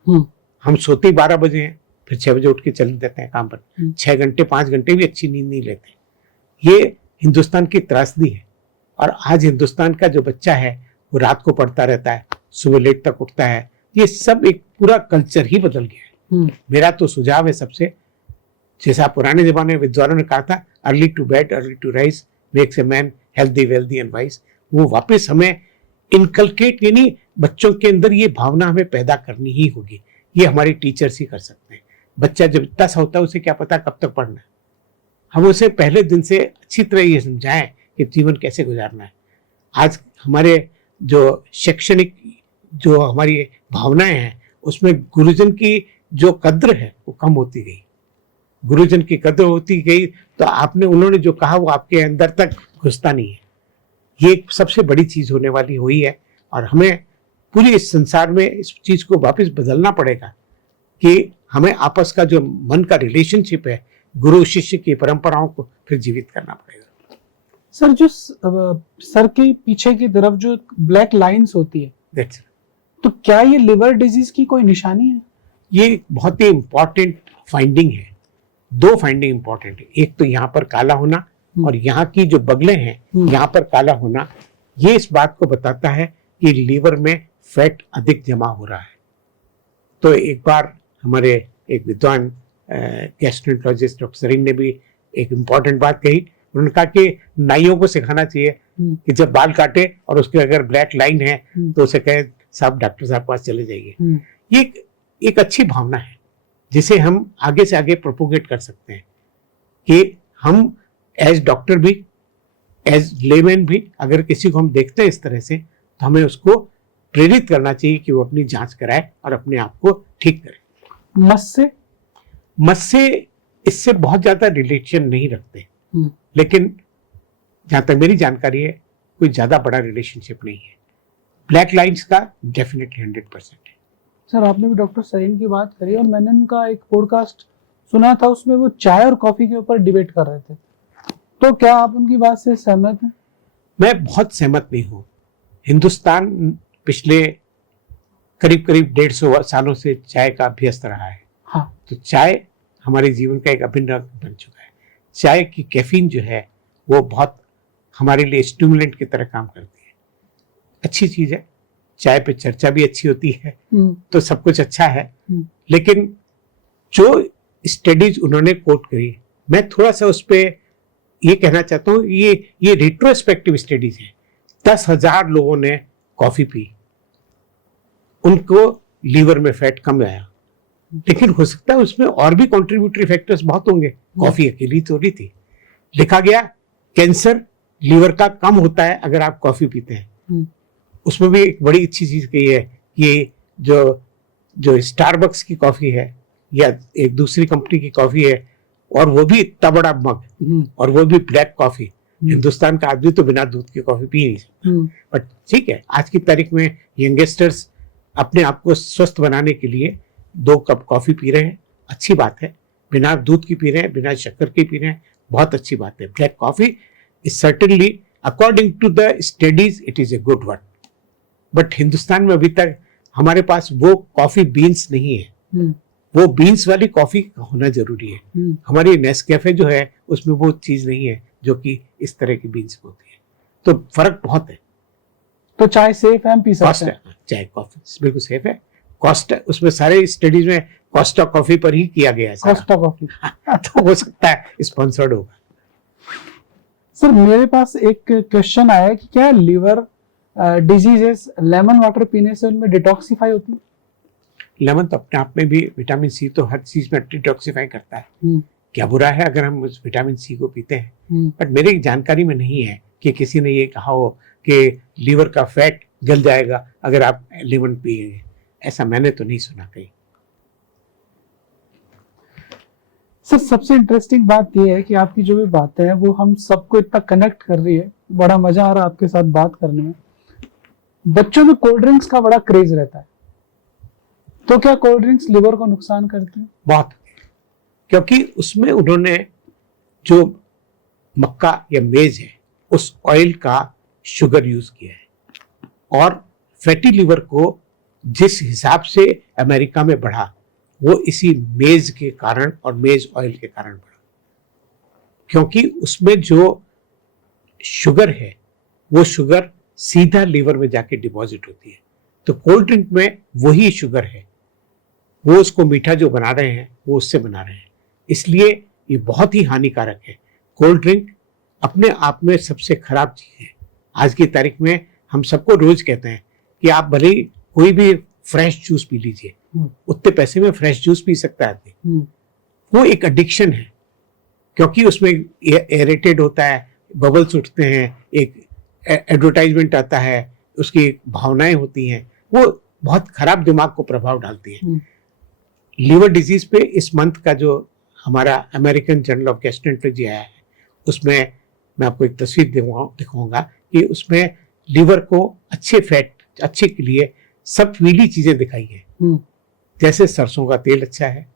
हम सोते 12 बजे हैं, फिर 6 बजे उठ के चले देते हैं काम पर। 6 घंटे 5 घंटे भी अच्छी नींद नहीं लेते। ये हिंदुस्तान की त्रासदी है। और आज हिंदुस्तान का जो बच्चा है वो रात को पढ़ता रहता है, सुबह लेट तक उठता है। ये सब एक पूरा कल्चर ही बदल गया है। मेरा तो सुझाव है सबसे, जैसा पुराने जमाने में विद्वानों ने कहा था, early to bed early to rise makes a man healthy wealthy and wise, वो वापस हमें इनकलकेट, यानी बच्चों के अंदर ये भावना हमें पैदा करनी ही होगी। ये हमारे टीचर्स ही कर सकते हैं। बच्चा जब इतना सा होता है उसे क्या पता कब तक पढ़ना है, हम उसे पहले दिन से अच्छी तरह ये समझाएं कि जीवन कैसे गुजारना है। आज हमारे जो शैक्षणिक जो हमारी भावनाएं हैं उसमें गुरुजन की जो कद्र है वो कम होती गई। गुरुजन की कद्र होती गई तो आपने उन्होंने जो कहा वो आपके अंदर तक घुसता नहीं है। ये एक सबसे बड़ी चीज होने वाली हुई है और हमें पूरे इस संसार में इस चीज को वापस बदलना पड़ेगा कि हमें आपस का जो मन का रिलेशनशिप है, गुरु शिष्य की परंपराओं को फिर जीवित करना पड़ेगा। सर, जो सर के पीछे की तरफ जो ब्लैक लाइंस होती है, That's it. तो क्या ये लिवर डिजीज की कोई निशानी है? ये बहुत ही इंपॉर्टेंट फाइंडिंग है। दो फाइंडिंग इंपॉर्टेंट है, एक तो यहाँ पर काला होना और यहाँ की जो बगलें हैं यहाँ पर काला होना, ये इस बात को बताता है कि लीवर में फैट अधिक जमा हो रहा है। तो एक बार हमारे एक विद्वान गैस्ट्रोएंटरोलॉजिस्ट डॉक्टर सरीन ने भी एक इम्पॉर्टेंट बात कही। उन्होंने कहा कि नाइयों को सिखाना चाहिए कि जब बाल काटे और उसके अगर ब्लैक लाइन है तो उसे कहे साहब डॉक्टर साहब पास चले जाइए। ये एक अच्छी भावना है जिसे हम आगे से आगे प्रोपोगेट कर सकते हैं कि हम एज डॉक्टर भी, एज लेमैन भी, अगर किसी को हम देखते हैं इस तरह से तो हमें उसको प्रेरित करना चाहिए कि वो अपनी जांच कराए और अपने आप को ठीक करे। मस से इससे बहुत ज्यादा रिलेशन नहीं रखते, लेकिन जहां तक मेरी जानकारी है कोई ज्यादा बड़ा रिलेशनशिप नहीं है। ब्लैक लाइंस का डेफिनेटली 100% है। सर, आपने भी डॉक्टर सरीन की बात करी और मैंने उनका एक पॉडकास्ट सुना था, उसमें वो चाय और कॉफी के ऊपर डिबेट कर रहे थे, तो क्या आप उनकी बात से सहमत हैं? मैं बहुत सहमत नहीं हूँ। हिंदुस्तान पिछले करीब 150 सालों से चाय का अभ्यस्त रहा है। हाँ। तो चाय हमारे जीवन का एक अभिन्न अंग बन चुका है। चाय की कैफीन जो है वो बहुत हमारे लिए स्टिमुलेंट की तरह काम करती है। अच्छी चीज है, चाय पे चर्चा भी अच्छी होती है, तो सब कुछ अच्छा है। लेकिन जो स्टडीज उन्होंने कोट करी, मैं थोड़ा सा उस पर ये कहना चाहता हूँ, ये रिट्रोस्पेक्टिव स्टडीज है। 10,000 लोगों ने कॉफी पी, उनको लीवर में फैट कम आया, लेकिन हो सकता है उसमें और भी कंट्रीब्यूटरी फैक्टर्स बहुत होंगे, कॉफी अकेली थोड़ी थी। लिखा गया कैंसर लीवर का कम होता है अगर आप कॉफी पीते हैं। उसमें भी एक बड़ी अच्छी चीज कही है कि जो स्टारबक्स की कॉफी है या एक दूसरी कंपनी की कॉफी है, और वो भी इतना बड़ा मग, और वो भी ब्लैक कॉफी, हिंदुस्तान का आदमी तो बिना दूध की कॉफी पी नहीं सकता। बट ठीक है, आज की तारीख में यंगस्टर्स अपने आप को स्वस्थ बनाने के लिए 2 कप कॉफी पी रहे हैं, अच्छी बात है। बिना दूध की पी रहे हैं, बिना शक्कर की पी रहे हैं, बहुत अच्छी बात है। Black coffee is certainly according to the studies it is a good one. बट हिंदुस्तान में अभी तक हमारे पास वो कॉफी बीन्स नहीं है। वो बीन्स वाली कॉफी होना जरूरी है। हमारी नेस्कैफे जो है उसमें वो चीज नहीं है जो कि इस तरह की बीन्स होती है, तो फर्क बहुत है। तो चाय सेफ है, हम पी सकते हैं? चाय कॉफी बिल्कुल सेफ है। कॉस्ट उसमें सारे स्टडीज में कॉस्ट ऑफ कॉफी पर ही किया गया है। कॉस्ट ऑफ कॉफी तो हो सकता है स्पॉन्सर्ड होगा। सर, मेरे पास एक क्वेश्चन आया कि क्या लिवर डिजीजेस लेमन वाटर पीने से उनमें डिटॉक्सिफाई होती है? लेमन तो अपने आप में भी विटामिन सी तो हर चीज में डिटॉक्सिफाई करता है। क्या बुरा है अगर हम उस विटामिन सी को पीते हैं? बट मेरी जानकारी में नहीं है कि किसी ने ये कहा हो कि लीवर का फैट जल जाएगा अगर आप लेमन पिएंगे। ऐसा मैंने तो नहीं सुना कहीं। सर, सबसे इंटरेस्टिंग बात यह है कि आपकी जो भी बातें हैं वो हम सबको इतना कनेक्ट कर रही है। बड़ा मजा आ रहा है आपके साथ बात करने में। बच्चों में कोल्ड ड्रिंक्स का बड़ा क्रेज रहता है, तो क्या कोल्ड ड्रिंक्स लिवर को नुकसान करती है? बहुत, क्योंकि उसमें उन्होंने जो मक्का या मेज है उस ऑयल का शुगर यूज किया है, और फैटी लिवर को जिस हिसाब से अमेरिका में बढ़ा वो इसी मेज के कारण और मेज ऑयल के कारण बढ़ा, क्योंकि उसमें जो शुगर है वो शुगर सीधा लीवर में जाके डिपॉजिट होती है। तो कोल्ड ड्रिंक में वही शुगर है, वो उसको मीठा जो बना रहे हैं वो उससे बना रहे हैं, इसलिए ये बहुत ही हानिकारक है। कोल्ड ड्रिंक अपने आप में सबसे खराब चीज है। आज की तारीख में हम सबको रोज कहते हैं कि आप भले ही कोई भी फ्रेश जूस पी लीजिए, उतने पैसे में फ्रेश जूस पी सकता है आदमी। वो एक एडिक्शन है, क्योंकि उसमें एरेटेड होता है, बबल्स उठते हैं, एक एडवर्टाइजमेंट आता है, उसकी भावनाएं होती हैं, वो बहुत खराब दिमाग को प्रभाव डालती है। लीवर डिजीज पे इस मंथ का जो हमारा अमेरिकन जर्नल ऑफ गैस्ट्रोएंटरोलॉजी आया है, उसमें मैं आपको एक तस्वीर दिखाऊंगा कि उसमें लीवर को अच्छे फैट, अच्छे के लिए सब पीली चीजें दिखाई है। जैसे सरसों का तेल अच्छा है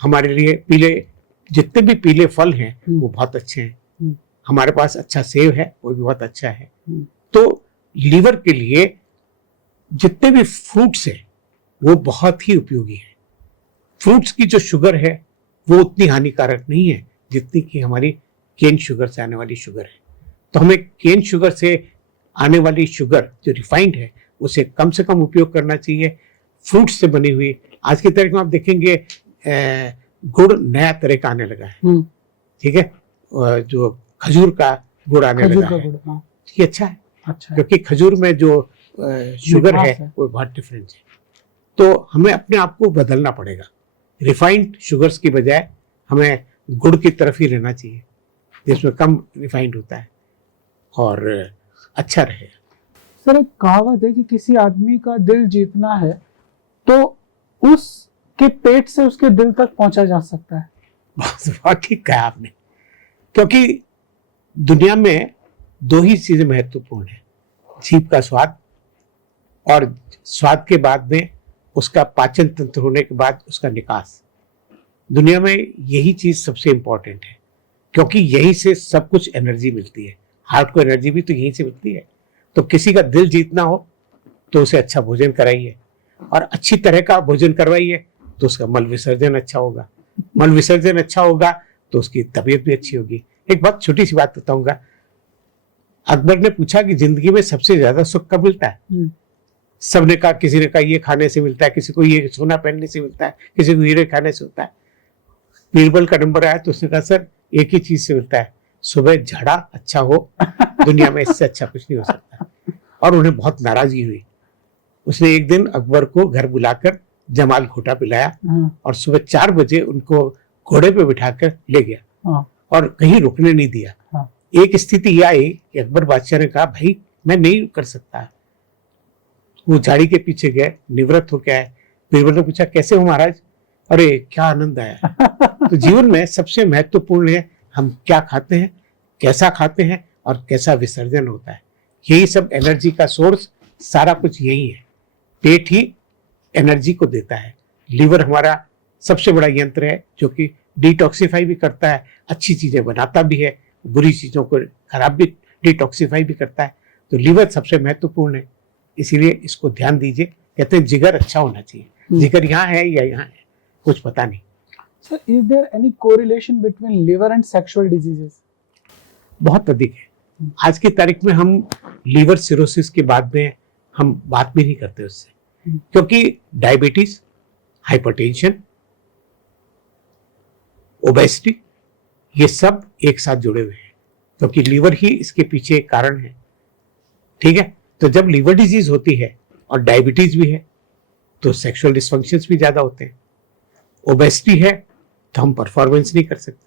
हमारे लिए, पीले जितने भी पीले फल हैं वो बहुत अच्छे हैं। हमारे पास अच्छा सेब है, वो भी बहुत अच्छा है। तो लीवर के लिए जितने भी फ्रूट्स हैं वो बहुत ही उपयोगी है। फ्रूट्स की जो शुगर है वो उतनी हानिकारक नहीं है जितनी कि हमारी केन शुगर से आने वाली शुगर है। तो हमें केन शुगर से आने वाली शुगर जो रिफाइंड है उसे कम से कम उपयोग करना चाहिए। फ्रूट्स से बनी हुई, आज की तारीख में आप देखेंगे गुड़ नया तरह का आने लगा है, ठीक है, जो खजूर का गुड़ आने लगा है। ये अच्छा है, क्योंकि खजूर में जो शुगर है वो बहुत डिफरेंट है। तो हमें अपने आप को बदलना पड़ेगा। रिफाइंड शुगर्स की बजाय हमें गुड़ की तरफ ही रहना चाहिए, जिसमें कम रिफाइंड होता है और अच्छा रहेगा। सर, एक कहावत है कि किसी आदमी का दिल जीतना है तो उसके पेट से उसके दिल तक पहुंचा जा सकता है। बहुत ठीक कहा आपने, क्योंकि दुनिया में दो ही चीजें महत्वपूर्ण है, जीभ का स्वाद, और स्वाद के बाद में उसका पाचन तंत्र होने के बाद उसका निकास। दुनिया में यही चीज सबसे इंपॉर्टेंट है, क्योंकि यहीं से सब कुछ एनर्जी मिलती है। हार्ट को एनर्जी भी तो यहीं से मिलती है। तो किसी का दिल जीतना हो तो उसे अच्छा भोजन कराइए, और अच्छी तरह का भोजन करवाइए तो उसका मल विसर्जन अच्छा होगा। मल विसर्जन अच्छा होगा तो उसकी तबीयत भी अच्छी होगी। एक बहुत छोटी सी बात बताऊंगा। अकबर ने पूछा कि जिंदगी में सबसे ज्यादा सुख कब मिलता है? सबने कहा, किसी ने कहा ये खाने से मिलता है, किसी को ये सोना पहनने से मिलता है, किसी को हीरे खाने से होता है। बीरबल का नंबर आया तो उसने कहा सर एक ही चीज से मिलता है, सुबह झाड़ा अच्छा हो, दुनिया में इससे अच्छा कुछ नहीं हो सकता। और उन्हें बहुत नाराजगी हुई। उसने एक दिन अकबर को घर बुलाकर जमाल घोटा पिलाया और सुबह 4 बजे उनको घोड़े पे बिठाकर ले गया और कहीं रुकने नहीं दिया। एक स्थिति यह आई कि अकबर बादशाह ने कहा भाई मैं नहीं कर सकता। वो झाड़ी के पीछे गए, निवृत्त हो गया है। बीरबल ने पूछा कैसे हो महाराज? अरे क्या आनंद आया। तो जीवन में सबसे महत्वपूर्ण है हम क्या खाते हैं, कैसा खाते हैं और कैसा विसर्जन होता है। यही सब एनर्जी का सोर्स, सारा कुछ यही है। पेट ही एनर्जी को देता है। लीवर हमारा सबसे बड़ा यंत्र है जो कि डिटॉक्सिफाई भी करता है, अच्छी चीजें बनाता भी है, बुरी चीजों को खराब भी डिटॉक्सिफाई भी करता है। तो लीवर सबसे महत्वपूर्ण है, इसीलिए इसको ध्यान दीजिए। कहते हैं जिगर अच्छा होना चाहिए। जिगर यहाँ है या यहाँ है कुछ पता नहीं। Sir, is there any correlation between liver and sexual diseases? बहुत अधिक है। आज की तारीख में हम लीवर सिरोसिस के बाद में हम बात भी नहीं करते उससे, क्योंकि डायबिटीज, हाइपरटेंशन, ओबेसिटी ये सब एक साथ जुड़े हुए हैं, क्योंकि लीवर ही इसके पीछे कारण है। ठीक है, तो जब लीवर डिजीज होती है और डायबिटीज भी है तो सेक्सुअल डिस्फंक्शंस भी ज्यादा होते हैं। ओबेसिटी है तो हम परफॉर्मेंस नहीं कर सकते,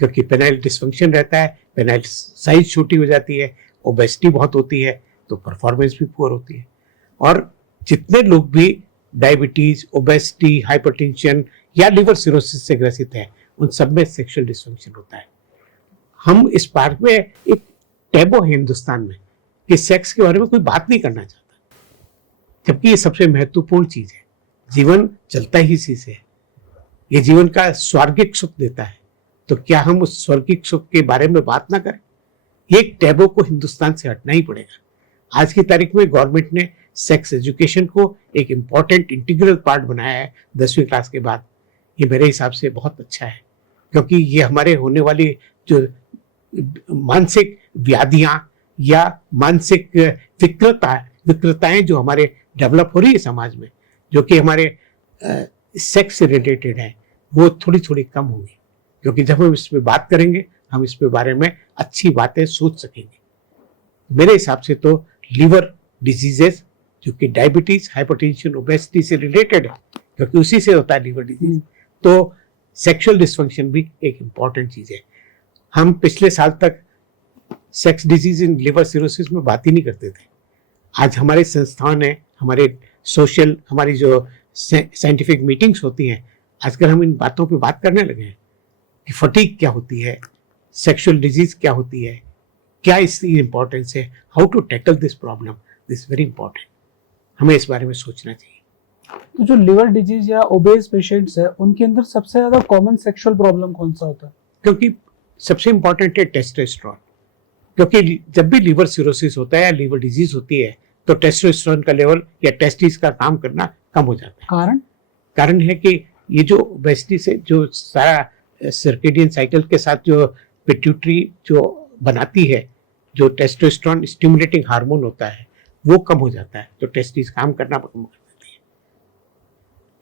क्योंकि पेनाइल डिस्फंक्शन रहता है, पेनाइल साइज छोटी हो जाती है। ओबेसिटी बहुत होती है तो परफॉर्मेंस भी पुअर होती है। और जितने लोग भी डायबिटीज, ओबेसिटी, हाइपरटेंशन या लिवर सिरोसिस से ग्रसित हैं, उन सब में सेक्सुअल डिस्फंक्शन होता है। हम इस पार्क में एक टैबू है हिंदुस्तान में कि सेक्स के बारे में कोई बात नहीं करना चाहता, जबकि ये सबसे महत्वपूर्ण चीज है। जीवन चलता ही इसी से है। ये जीवन का स्वर्गिक सुख देता है, तो क्या हम उस स्वर्गिक सुख के बारे में बात ना करें? ये एक टैबू को हिंदुस्तान से हटना ही पड़ेगा। आज की तारीख में गवर्नमेंट ने सेक्स एजुकेशन को एक इम्पॉर्टेंट इंटीग्रल पार्ट बनाया है 10वीं क्लास के बाद। ये मेरे हिसाब से बहुत अच्छा है, क्योंकि ये हमारे होने वाली जो मानसिक व्याधियां या मानसिक विकृताएं जो हमारे डेवलप हो रही है समाज में, जो कि हमारे सेक्स से रिलेटेड है, वो थोड़ी थोड़ी कम होंगी, क्योंकि जब हम इस पे बात करेंगे हम इस पे बारे में अच्छी बातें सोच सकेंगे। मेरे हिसाब से तो लीवर डिजीजेस जो कि डायबिटीज, हाइपरटेंशन, ओबेसिटी से रिलेटेड है, क्योंकि उसी से होता है लीवर डिजीज, तो सेक्सुअल डिस्फंक्शन भी एक इंपॉर्टेंट चीज है। हम पिछले साल तक sex disease in liver cirrhosis में बात ही नहीं करते थे। आज हमारे संस्थान है, हमारे सोशल, हमारी जो साइंटिफिक मीटिंग्स होती हैं, आजकल हम इन बातों पे बात करने लगे हैं कि फटीग क्या होती है, सेक्सुअल डिजीज क्या होती है, क्या इसकी इंपॉर्टेंस है, how to tackle this problem, this very important. हमें इस बारे में सोचना चाहिए। तो जो लिवर डिजीज या ओबेस पेशेंट्स है, उनके अंदर सबसे ज्यादा कॉमन सेक्सुअल प्रॉब्लम कौन सा होता है? क्योंकि सबसे इंपॉर्टेंट है टेस्टोस्टेरोन, क्योंकि जब भी लिवर सिरोसिस होता है या लिवर डिजीज होती है तो टेस्टोस्टेरोन का लेवल या टेस्टिस का काम करना कम हो जाता है। कारण है कि ये जो ओबेसिटी से जो सारा सर्केडियन साइकिल के साथ जो पिट्यूटरी जो बनाती है, जो टेस्टोस्टेरोन स्टिमुलेटिंग हार्मोन होता है, वो कम हो जाता है, तो टेस्टिस काम करना कम कर देती है,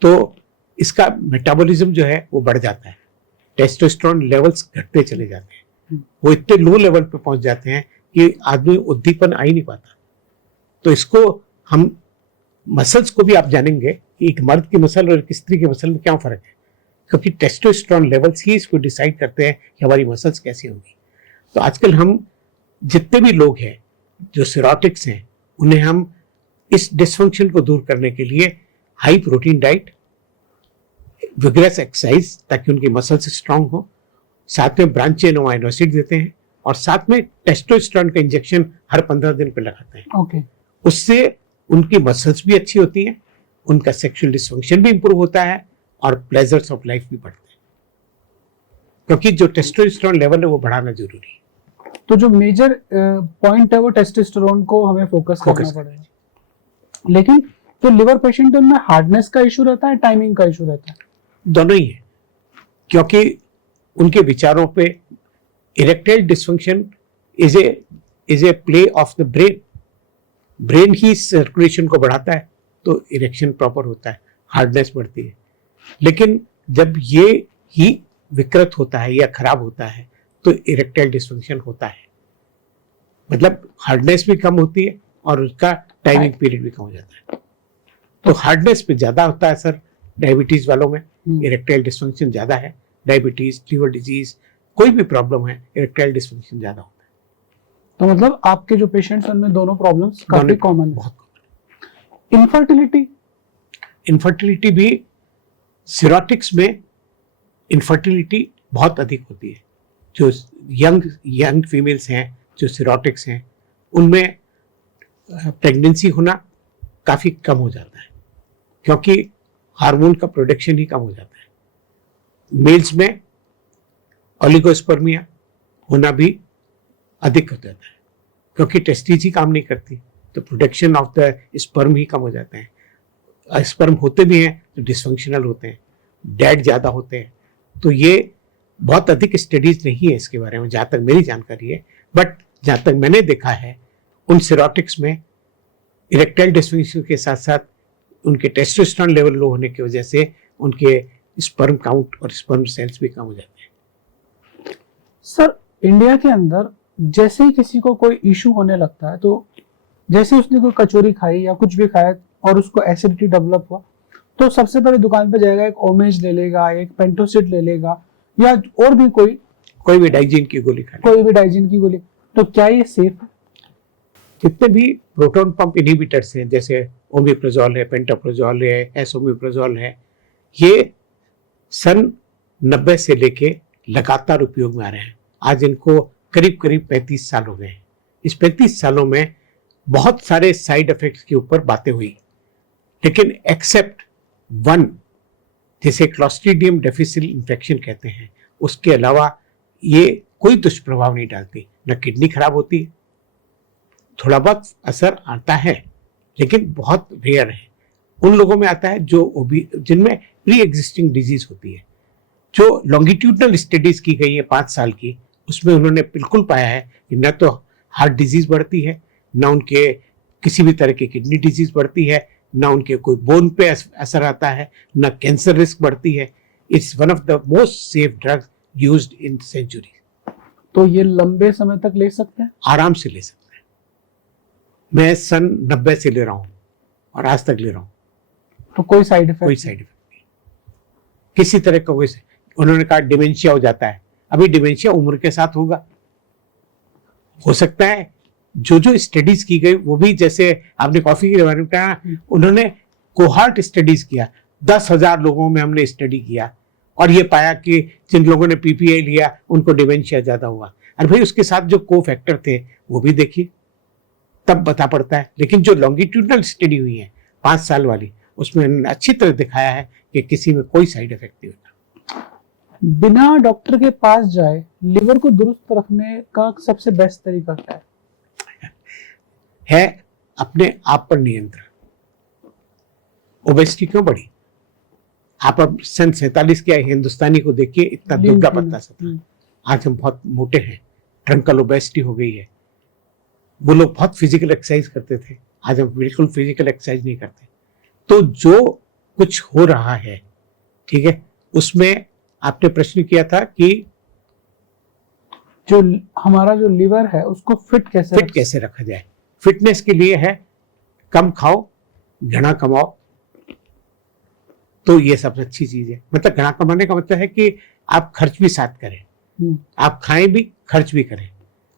तो इसका मेटाबॉलिज्म जो है वो बढ़ जाता है, टेस्टोस्टेरोन लेवल्स घटते चले जाते हैं, वो इतने लो लेवल पे पहुंच जाते हैं कि आदमी उद्दीपन आ ही नहीं पाता। तो इसको हम मसल्स को भी आप जानेंगे कि एक मर्द की मसल और एक स्त्री की मसल में क्या फर्क है, क्योंकि टेस्टोस्टेरोन लेवल्स ही इसको डिसाइड करते हैं कि हमारी मसल्स कैसी होंगी। तो आजकल हम जितने भी लोग हैं जो सिरोटिक्स हैं, उन्हें हम इस डिसफंक्शन को दूर करने के लिए high protein diet, vigorous exercise ताकि उनकी मसल्स स्ट्रांग हो, साथ में ब्रांच चेन अमीनो एसिड देते हैं और साथ में टेस्टोस्टेरोन का इंजेक्शन हर 15 दिन पे लगाते हैं। उससे उनकी मसल्स भी अच्छी होती हैं, उनका सेक्सुअल डिसफंक्शन भी इंप्रूव होता है और प्लेजर्स ऑफ लाइफ भी बढ़ते हैं, क्योंकि जो टेस्टोस्टेरोन लेवल है वो बढ़ाना जरूरी है। तो जो मेजर पॉइंट है वो टेस्टोस्टेरोन को हमें फोकस करना पड़ेगा। लेकिन जो लिवर पेशेंट है उनमें हार्डनेस का इशू रहता है, टाइमिंग का इशू रहता है? दोनों ही है, क्योंकि उनके विचारों पे erectile dysfunction is a play of the brain he circulation को बढ़ाता है, तो इरेक्शन प्रॉपर होता है, हार्डनेस बढ़ती है। लेकिन जब ये ही विकृत होता है या खराब होता है तो इरेक्टाइल डिसफंक्शन होता है, मतलब हार्डनेस भी कम होती है और उसका टाइमिंग पीरियड भी कम हो जाता है। तो हार्डनेस पे ज्यादा होता है सर डायबिटीज वालों में, इरेक्टाइल डिसफंक्शन ज्यादा है, डायबिटीज, लिवर डिजीज, कोई भी प्रॉब्लम है, इरेक्टाइल डिसफंक्शन ज्यादा होता है। तो मतलब आपके जो पेशेंट्स हैं उनमें दोनों प्रॉब्लम्स काफी कॉमन है। बहुत कॉमन। इनफर्टिलिटी भी सिरोटिक्स में इनफर्टिलिटी बहुत अधिक होती है। जो यंग फीमेल्स हैं जो सिरोटिक्स हैं, उनमें प्रेगनेंसी होना काफी कम हो जाता है, क्योंकि हार्मोन का प्रोडक्शन ही कम हो जाता है। मेल्स में ओलिगोस्पर्मिया होना भी अधिक हो जाता है, क्योंकि टेस्टिस ही काम नहीं करती, तो प्रोडक्शन ऑफ द स्पर्म ही कम हो जाते हैं। स्पर्म होते भी हैं तो डिसफंक्शनल होते हैं, डेड ज्यादा होते हैं। तो ये बहुत अधिक स्टडीज नहीं है इसके बारे में जहां तक मेरी जानकारी है, बट जहां तक मैंने देखा है उन सिरोटिक्स में इरेक्टाइल डिसफंक्शन के साथ साथ उनके टेस्टोस्टेरोन लेवल लो होने की वजह से उनके स्पर्म काउंट और स्पर्म सेल्स भी कम हो जाते हैं। सर, इंडिया के अंदर जैसे ही किसी को कोई इशू होने लगता है, तो जैसे उसने कोई कचौरी खाई या कुछ भी खाया और उसको एसिडिटी डेवलप हुआ, तो सबसे पहले दुकान पे जाएगा, एक ओमेज ले लेगा, एक पेंटोसिड ले लेगा, या और भी कोई भी डाइजीन की गोली खाए, कोई भी डाइजीन की गोली। तो क्या ये सेफ है? जितने भी प्रोटॉन पंप इनहिबिटर्स हैं, जैसे ओमेप्राजोल है, पेंटाप्राजोल है, एसोमेप्राजोल है, ये सन 90 से लेके लगातार उपयोग में आ रहे हैं। आज इनको करीब करीब 35 साल हो गए हैं। इस 35 सालों में बहुत सारे साइड इफेक्ट्स के ऊपर बातें हुई, लेकिन एक्सेप्ट वन, जिसे क्लॉस्ट्रीडियम डिफिसिल इंफेक्शन कहते हैं, उसके अलावा ये कोई दुष्प्रभाव नहीं डालती। न किडनी खराब होती, थोड़ा बहुत असर आता है लेकिन बहुत रेयर है। उन लोगों में आता है जो जिनमें प्री एग्जिस्टिंग डिजीज होती है। जो लॉन्गिट्यूडनल स्टडीज की गई है 5 साल की, उसमें उन्होंने बिल्कुल पाया है कि न तो हार्ट डिजीज बढ़ती है, न उनके किसी भी तरह की किडनी डिजीज बढ़ती है, न उनके कोई बोन पे असर आता है, न कैंसर रिस्क बढ़ती है। It's one of the most safe drugs used in centuries. तो ये लंबे समय तक ले सकते हैं? आराम से ले सकते हैं। मैं सन 90 से ले रहा हूँ और आज तक ले रहा हूँ। तो कोई साइड इफेक्ट? कोई साइड इफेक्ट नहीं, किसी तरह का कोई। उन्होंने कहा डिमेंशिया हो जाता है, अभी डिमेंशिया उम्र के साथ होगा, हो सकता है। जो जो स्टडीज की गई वो भी, जैसे आपने कॉफी के बारे में कहा, उन्होंने कोहार्ट स्टडीज किया, 10,000 लोगों में हमने स्टडी किया और ये पाया कि जिन लोगों ने पीपीआई लिया उनको डिमेंशिया ज्यादा हुआ। और भाई उसके साथ जो को फैक्टर थे वो भी देखिए, तब बता पड़ता है। लेकिन जो लॉन्गिट्यूडनल स्टडी हुई है 5 साल वाली, उसमें अच्छी तरह दिखाया है कि किसी में कोई साइड इफेक्ट नहीं होता। बिना डॉक्टर के पास जाए लिवर को दुरुस्त रखने का सबसे बेस्ट तरीका क्या है? अपने आप पर नियंत्रण। ओबेसिटी क्यों बढ़ी? आप अब सन 47 के हिंदुस्तानी को देखिए, इतना दुबला पतला सा था। आज हम बहुत मोटे हैं, ट्रंकल ओबेसिटी हो गई है। वो लोग बहुत फिजिकल एक्सरसाइज करते थे, आज हम बिल्कुल फिजिकल एक्सरसाइज नहीं करते। तो जो कुछ हो रहा है, ठीक है, उसमें आपने प्रश्न किया था कि जो हमारा जो लिवर है उसको फिट कैसे रखा जाए। फिटनेस के लिए है कम खाओ, घना कमाओ। तो ये सबसे अच्छी चीज है। मतलब घना कमाने का मतलब है कि आप खर्च भी साथ करें, आप खाएं भी, खर्च भी करें।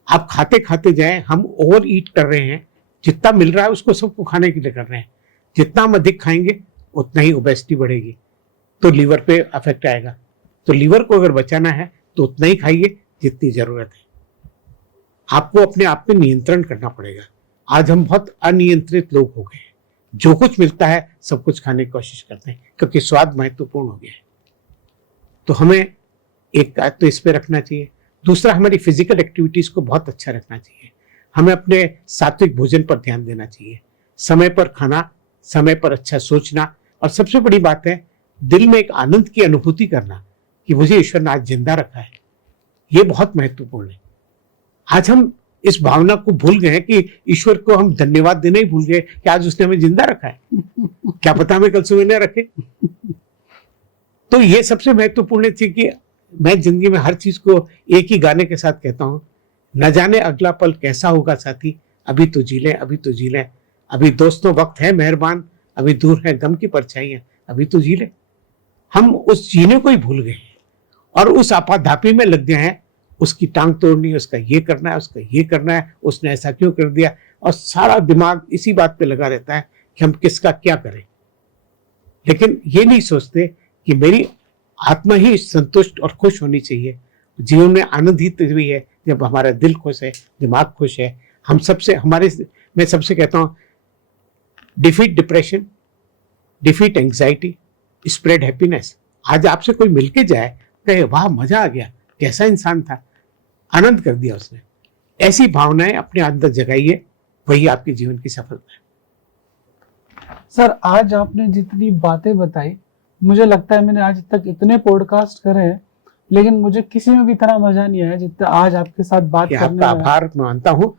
आप खाते खाते जाएं। हम ओवर ईट कर रहे हैं, जितना मिल रहा है उसको सबको खाने के लिए कर रहे हैं। जितना हम अधिक खाएंगे उतना ही ओबेसिटी बढ़ेगी, तो लीवर पे अफेक्ट आएगा। तो लीवर को अगर बचाना है तो उतना ही खाइए जितनी जरूरत है। आपको अपने आप पे नियंत्रण करना पड़ेगा। आज हम बहुत अनियंत्रित लोग हो गए हैं, जो कुछ मिलता है सब कुछ खाने की कोशिश करते हैं, क्योंकि स्वाद महत्वपूर्ण हो गया है। तो हमें एक तो इस पे रखना चाहिए। दूसरा, हमारी फिजिकल एक्टिविटीज को बहुत अच्छा रखना चाहिए। हमें अपने सात्विक भोजन पर ध्यान देना चाहिए, समय पर खाना, समय पर अच्छा सोचना, और सबसे बड़ी बात है दिल में एक आनंद की अनुभूति करना कि मुझे ईश्वर ने आज जिंदा रखा है। ये बहुत महत्वपूर्ण है। आज हम इस भावना को भूल गए हैं कि ईश्वर को हम धन्यवाद देना ही भूल गए कि आज उसने हमें जिंदा रखा है। क्या पता हमें कल सुबह न रखे। तो ये सबसे महत्वपूर्ण चीज कि मैं जिंदगी में हर चीज को एक ही गाने के साथ कहता हूं, न जाने अगला पल कैसा होगा साथी, अभी तो जी लें, अभी तो जी लें। अभी दोस्तों वक्त है मेहरबान, अभी दूर है गम की परछाइयां, अभी तो जी लें। हम उस जीने को ही भूल गए हैं और उस आपाधापी में लग गए हैं, उसकी टांग तोड़नी, उसका ये करना है, उसका ये करना है, उसने ऐसा क्यों कर दिया, और सारा दिमाग इसी बात पे लगा रहता है कि हम किसका क्या करें। लेकिन ये नहीं सोचते कि मेरी आत्मा ही संतुष्ट और खुश होनी चाहिए। जीवन में आनंद ही तभी है जब हमारा दिल खुश है, दिमाग खुश है। हम सबसे मैं सबसे कहता हूं, defeat depression, defeat anxiety, spread happiness. आज आपसे कोई मिलके जाए, कहे वाह मजा आ गया, कैसा इंसान था, आनंद कर दिया उसने। ऐसी भावनाएं अपने अंदर जगाइए, वही आपके जीवन की सफलता है। सर, आज आपने जितनी बातें बताई, मुझे लगता है मैंने आज तक इतने पॉडकास्ट करे हैं, लेकिन मुझे किसी में भी इतना मजा नहीं आया जितना आज आपके साथ बात करने में। आपका आभार मानता हूँ।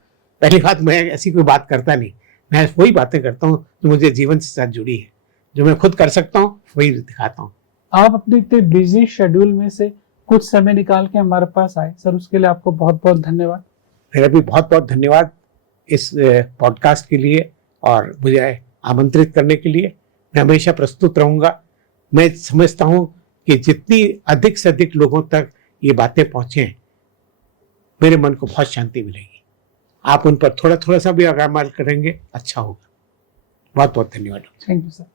पहली बात, मैं ऐसी कोई बात करता नहीं, मैं वही बातें करता हूँ जो मुझे जीवन से साथ जुड़ी है, जो मैं खुद कर सकता हूँ वही दिखाता हूँ। आप अपने इतने बिजी शेड्यूल में से कुछ समय निकाल के हमारे पास आए, सर उसके लिए आपको बहुत बहुत धन्यवाद। मेरा भी बहुत बहुत धन्यवाद इस पॉडकास्ट के लिए और मुझे आमंत्रित करने के लिए। मैं हमेशा प्रस्तुत रहूंगा। मैं समझता हूं कि जितनी अधिक से अधिक लोगों तक ये बातें पहुंचे, मेरे मन को बहुत शांति मिलेगी। आप उन पर थोड़ा थोड़ा सा भी अगर अमल करेंगे, अच्छा होगा। बहुत बहुत धन्यवाद। Thank you sir.